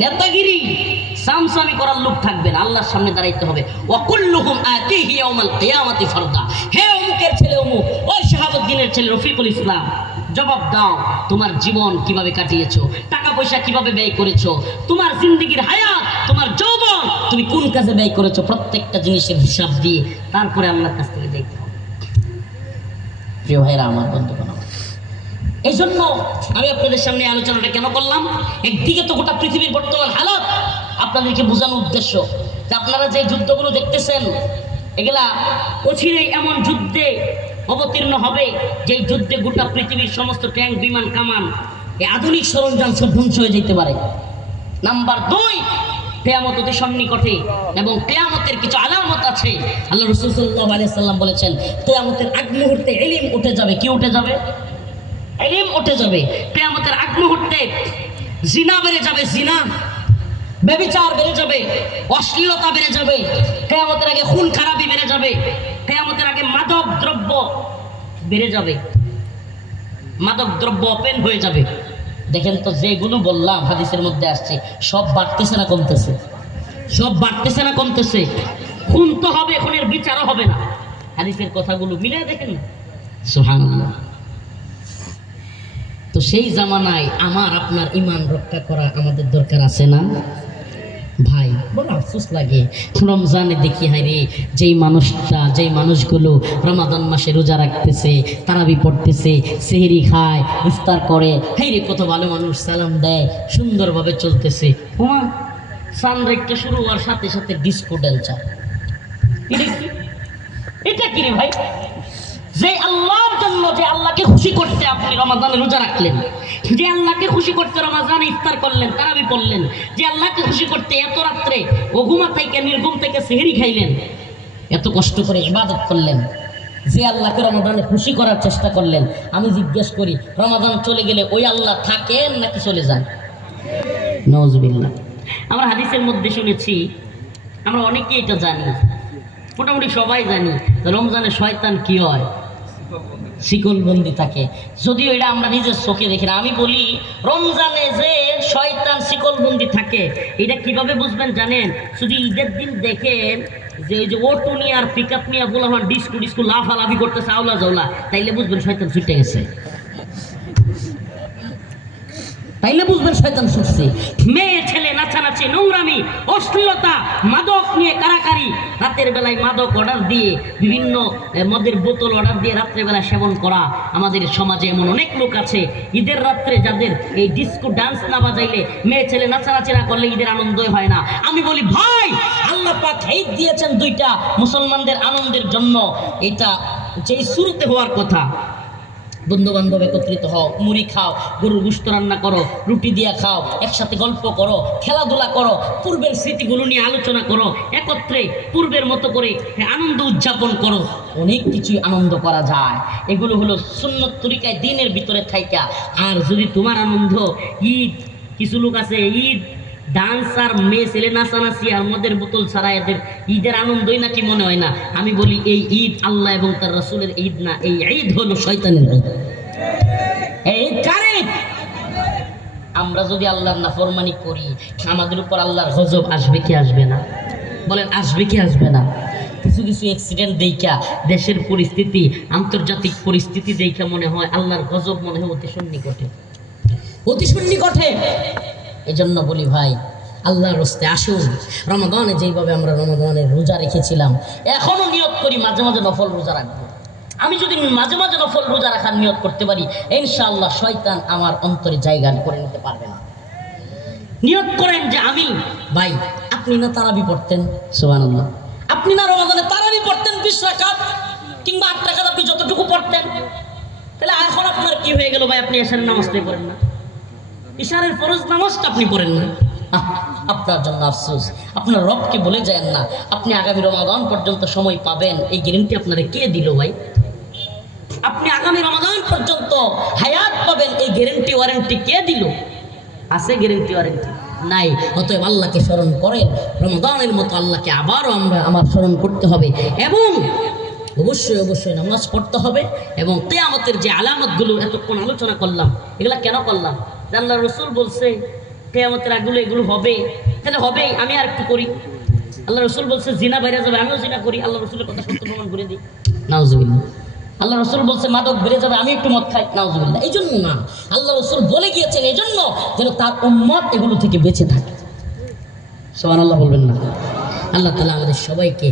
নেতাগিরি সামসামি করার লোক থাকবে না, আল্লাহর সামনে দাঁড়াইতে হবে। ওয়াকুল্লুহুম আতিহি ইয়াউমাল কিয়ামাতি ফারদা। হে অমুকের ছেলে অমুক, ওই শাহাবুদ্দিনের ছেলে রফিকুল ইসলাম, জবাব দাও তোমার জীবন কিভাবে কাটিয়েছো, টাকা পয়সা কিভাবে ব্যয় করেছো, তোমার জিন্দেগির হায়াত, তোমার যৌবন তুমি কোন কাজে ব্যয় করেছো, প্রত্যেকটা জিনিসের হিসাব দিয়ে তারপরে আল্লাহর কাছ থেকে দেখতে হবে। প্রিয় ভাইরা আমার বন্ধুগণ, এই জন্য আমি আপনাদের সামনে আলোচনাটা কেন করলাম? একদিকে তো গোটা পৃথিবীর বর্তমান হালত আপনাদেরকে বোঝানোর উদ্দেশ্য যে আপনারা যে যুদ্ধগুলো দেখতেছেন এগুলা অচিরেই এমন যুদ্ধে অবতীর্ণ হবে যে যুদ্ধে গোটা পৃথিবীর সমস্ত ট্যাঙ্ক, বিমান, কামান, এই আধুনিক সরঞ্জাম সব ধ্বংস হয়ে যেতে পারে। নাম্বার 2, কিয়ামত অতি সন্নিকটে এবং কিয়ামতের কিছু আলামত আছে। আল্লাহ রাসূল সাল্লাল্লাহু আলাইহি সাল্লাম বলেছেন কিয়ামতের আগ মুহূর্তে ইলম উঠে যাবে। কি উঠে যাবে? ইলম উঠে যাবে। কিয়ামতের আগ মুহূর্তে জিনা বেড়ে যাবে, জিনা, ব্যভিচার বেড়ে যাবে, অশ্লীলতা বেড়ে যাবে। কিয়ামতের আগে খুন খারাপি বেড়ে যাবে। কিয়ামতের আগে মাদক দ্রব্য বেড়ে যাবে, মাদক দ্রব্য ওপেন হয়ে যাবে। দেখেন তো, যেগুলো বললাম হাদিসের মধ্যে আসছে, সব বাড়তেছে না কমতেছে? সব বাড়তেছে না কমতেছে? খুন তো হবে, খুনের বিচারও হবে না। হাদিসের কথাগুলো মিলে দেখেন, সুবহানাল্লাহ। তো সেই জামানায় আমার আপনার ঈমান রক্ষা করা আমাদের দরকার আছে না ভাই? বড় আফসোস লাগে রমজানে দেখি, হায় রে, যেই মানুষগুলো রমাদান মাসে রোজা রাখতেছে, তারাবি পড়তেছে, সেহরি খায়, ইফতার করে, হায় রে কত ভালো মানুষ, সালাম দেয়, সুন্দরভাবে চলতেছে। ওমা সানরাইজটা শুরু হওয়ার সাথে সাথে ডিস্কো ড্যান্সার। এটা কি রে ভাই? যে আল্লাহর জন্য, যে আল্লাহকে খুশি করতে আপনি রমাদানে রোজা রাখলেন, যে আল্লাহকে খুশি করতে রমাদানে ইফতার করলেন, তারাবি পড়লেন, যে আল্লাহকে খুশি করতে এত রাত্রে অঘুমা থেকে নির্ঘুম থেকে সেহরি খাইলেন, এত কষ্ট করে ইবাদত করলেন, যে আল্লাহকে রমাদানে খুশি করার চেষ্টা করলেন, আমি জিজ্ঞেস করি রমাদান চলে গেলে ওই আল্লাহ থাকেন নাকি চলে যান? নাউজুবিল্লাহ। আমরা হাদিসের মধ্যে শুনেছি, আমরা অনেকেই এটা জানি, মোটামুটি সবাই জানি, রমজানে শয়তান কি হয়? শিকলবন্দি থাকে। যদিও এটা আমরা নিজের চোখে দেখি না। আমি বলি রমজানে যে শয়তান শিকলবন্দি থাকে এটা কিভাবে বুঝবেন জানেন? শুধু ঈদের দিন দেখেন যে ওই যে অটো নিয়ে আর পিক আপ নিয়ে বলা হয় ডিস্কু ডিস্কু লাফালাফি করতেছে আওলা জাওলা, তাইলে বুঝবেন শয়তান ছুটে গেছে, তাইলে বুঝবেন শয়তান ছুটছে। মেয়ে ছেলে নাচানাচি, নোংরামি, অশ্লীলতা, মাদক নিয়ে কারাকারি, রাতের বেলায় মাদক অর্ডার দিয়ে, বিভিন্ন মদের বোতল অর্ডার দিয়ে রাত্রেবেলা সেবন করা। আমাদের সমাজে এমন অনেক লোক আছে ঈদের রাত্রে যাদের এই ডিস্কো ডান্স না বাজাইলে, মেয়ে ছেলে নাচানাচি না করলে ঈদের আনন্দই হয় না। আমি বলি ভাই, আল্লাহ পাক ঈদ দিয়েছেন দুইটা মুসলমানদের আনন্দের জন্য, এটা যেই শুরুতে হওয়ার কথা। বন্ধু বান্ধব একত্রিত হও, মুড়ি খাও, গরুর গোশত রান্না করো, রুটি দিয়া খাও, একসাথে গল্প করো, খেলাধুলা করো, পূর্বের স্মৃতিগুলো নিয়ে আলোচনা করো, একত্রে পূর্বের মতো করে আনন্দ উদযাপন করো। অনেক কিছুই আনন্দ করা যায়। এগুলো হলো সুন্নত তরিকায় দিনের ভিতরে থাইকা। আর যদি তোমার আনন্দ ঈদ, কিছু লোক আছে ঈদ ডান্স আর মেয়ে ছেলে নাচানাচি আর মদের বোতল ছাড়া এদের ঈদের আনন্দই নাকি মনে হয় না। আমি বলি এই ঈদ আল্লাহ এবং তার রাসূলের ঈদ না, এই ঈদ হলো শয়তানের ঈদ। এই কারে আমরা যদি আল্লাহর নাফরমানি করি, আমাদের উপর আল্লাহর গজব আসবে কি আসবে না? বলেন আসবে কি আসবে না? কিছু কিছু অ্যাক্সিডেন্ট দেখা, দেশের পরিস্থিতি, আন্তর্জাতিক পরিস্থিতি দেখা মনে হয় আল্লাহর গজব মনে হয় অতি সন্নিকটে, অতি সন্নিকটে। এই জন্য বলি ভাই, আল্লাহর রাস্তায় আসুন। রমাদানে যেইভাবে আমরা রমাদানের রোজা রেখেছিলাম, এখনো নিয়ত করি মাঝে মাঝে নফল রোজা রাখবো। আমি যদি মাঝে মাঝে নফল রোজা রাখার নিয়ত করতে পারি, ইনশাআল্লাহ শয়তান আমার অন্তরে জায়গা করে নিতে পারবে না। নিয়ত করেন যে আমি, ভাই আপনি না তারাবি পড়তেন, সুবহানাল্লাহ, আপনি না রমাদানে তারাবি পড়তেন 20 রাকাত কিংবা 8 রাকাত, আপনি যতটুকু পড়তেন, তাহলে এখন আপনার কি হয়ে গেল ভাই? আপনি এশারের নামাজটাই পড়েন না, ইশারের ফরজ নামাজটা আপনি পড়েন না। আপনার জন্য আফসোস। আপনার রবকে বলে যান না আপনি আগামী রমাদান পর্যন্ত সময় পাবেন, এই গ্যারান্টি আপনারা কে দিল ভাই? আপনি আগামী রমাদান পর্যন্ত হায়াত পাবেন, এই গ্যারান্টি ওয়ারেন্টি কে দিল? আছে গ্যারান্টি ওয়ারেন্টি? নাই। অতএব আল্লাহকে স্মরণ করেন, রমাদানের মতো আল্লাহকে আবারও আমার স্মরণ করতে হবে, এবং অবশ্যই অবশ্যই নামাজ পড়তে হবে। এবং কিয়ামতের যে আলামতগুলো এতক্ষণ আলোচনা করলাম, এগুলা কেন করলাম? আল্লাহর রাসূল বলছে কিয়ামতের আগগুলো এগুলো হবে, তাহলে হবেই। আমি আর একটু করি। আল্লাহ রাসূল বলছে জিনা বেড়ে যাবে, আমিও জিনা করি, আল্লাহ রাসূলের কথা সত্য প্রমাণ করে দিই, নাউজুবিল্লাহ। আল্লাহ রাসূল বলছে মাদক বেড়ে যাবে, আমি একটু মদ খাই, নাউজুবিল্লাহ। এই জন্য না, আল্লাহ রাসূল বলে গিয়েছেন এই জন্য যেন তার উম্মত এগুলো থেকে বেঁচে থাকে। সুবহানাল্লাহ বলবেন না? আল্লাহ তাআলা আমাদের সবাইকে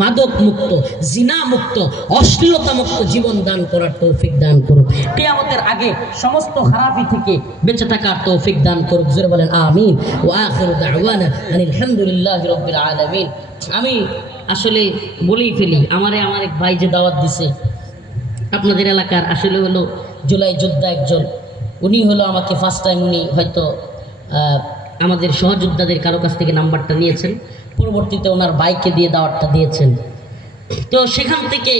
মাদক মুক্ত, জিনা মুক্ত, অশ্লীলতা মুক্ত জীবন দান করার তৌফিক দান করুক। কিয়ামতের আগে সমস্ত খারাপি থেকে বেঁচে থাকার তৌফিক দান করুক। জোরে বলেন আমিন। ওয়া আখিরু দাওয়ানা আলহামদুলিল্লাহি রাব্বিল আলামিন। আমি আসলে বলেই ফেলি, আমার এক ভাই যে দাওয়াত দিছে আপনাদের এলাকার, আসলে হলো জুলাই যোদ্ধা একজন, উনি হলো আমাকে ফার্স্ট টাইম, উনি হয়তো আমাদের সহযোদ্ধাদের কারো কাছ থেকে নাম্বারটা নিয়েছেন, পরবর্তীতে ওনার বাইকে দিয়ে দাওয়াতটা দিয়েছেন। তো সেখান থেকে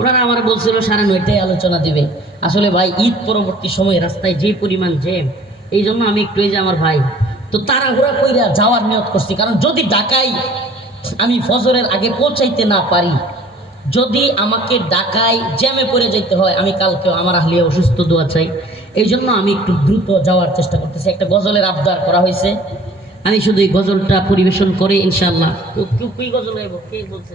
ওনারা আমার বলছিল 9:30টায় আলোচনা দিবে। আসলে ভাই ঈদ পরবর্তী সময় রাস্তায় যে পরিমাণ জ্যাম, এই জন্য আমি একটু, এই যে আমার ভাই, তো তাড়াহুড়া কইরা যাওয়ার নিয়ত করছি। কারণ যদি ঢাকায় আমি ফজরের আগে পৌঁছাইতে না পারি, যদি আমাকে ঢাকায় জ্যামে পড়ে যেতে হয়, আমি কালকেও আমার আহলিয়া অসুস্থ, দোয়া চাই। এই জন্য আমি একটু দ্রুত যাওয়ার চেষ্টা করতেছি। একটা গজলের আবদার করা হয়েছে, আমি শুধু এই গজলটা পরিবেশন করে ইনশাআল্লাহ। কি গজল গাইব? কে বলছে?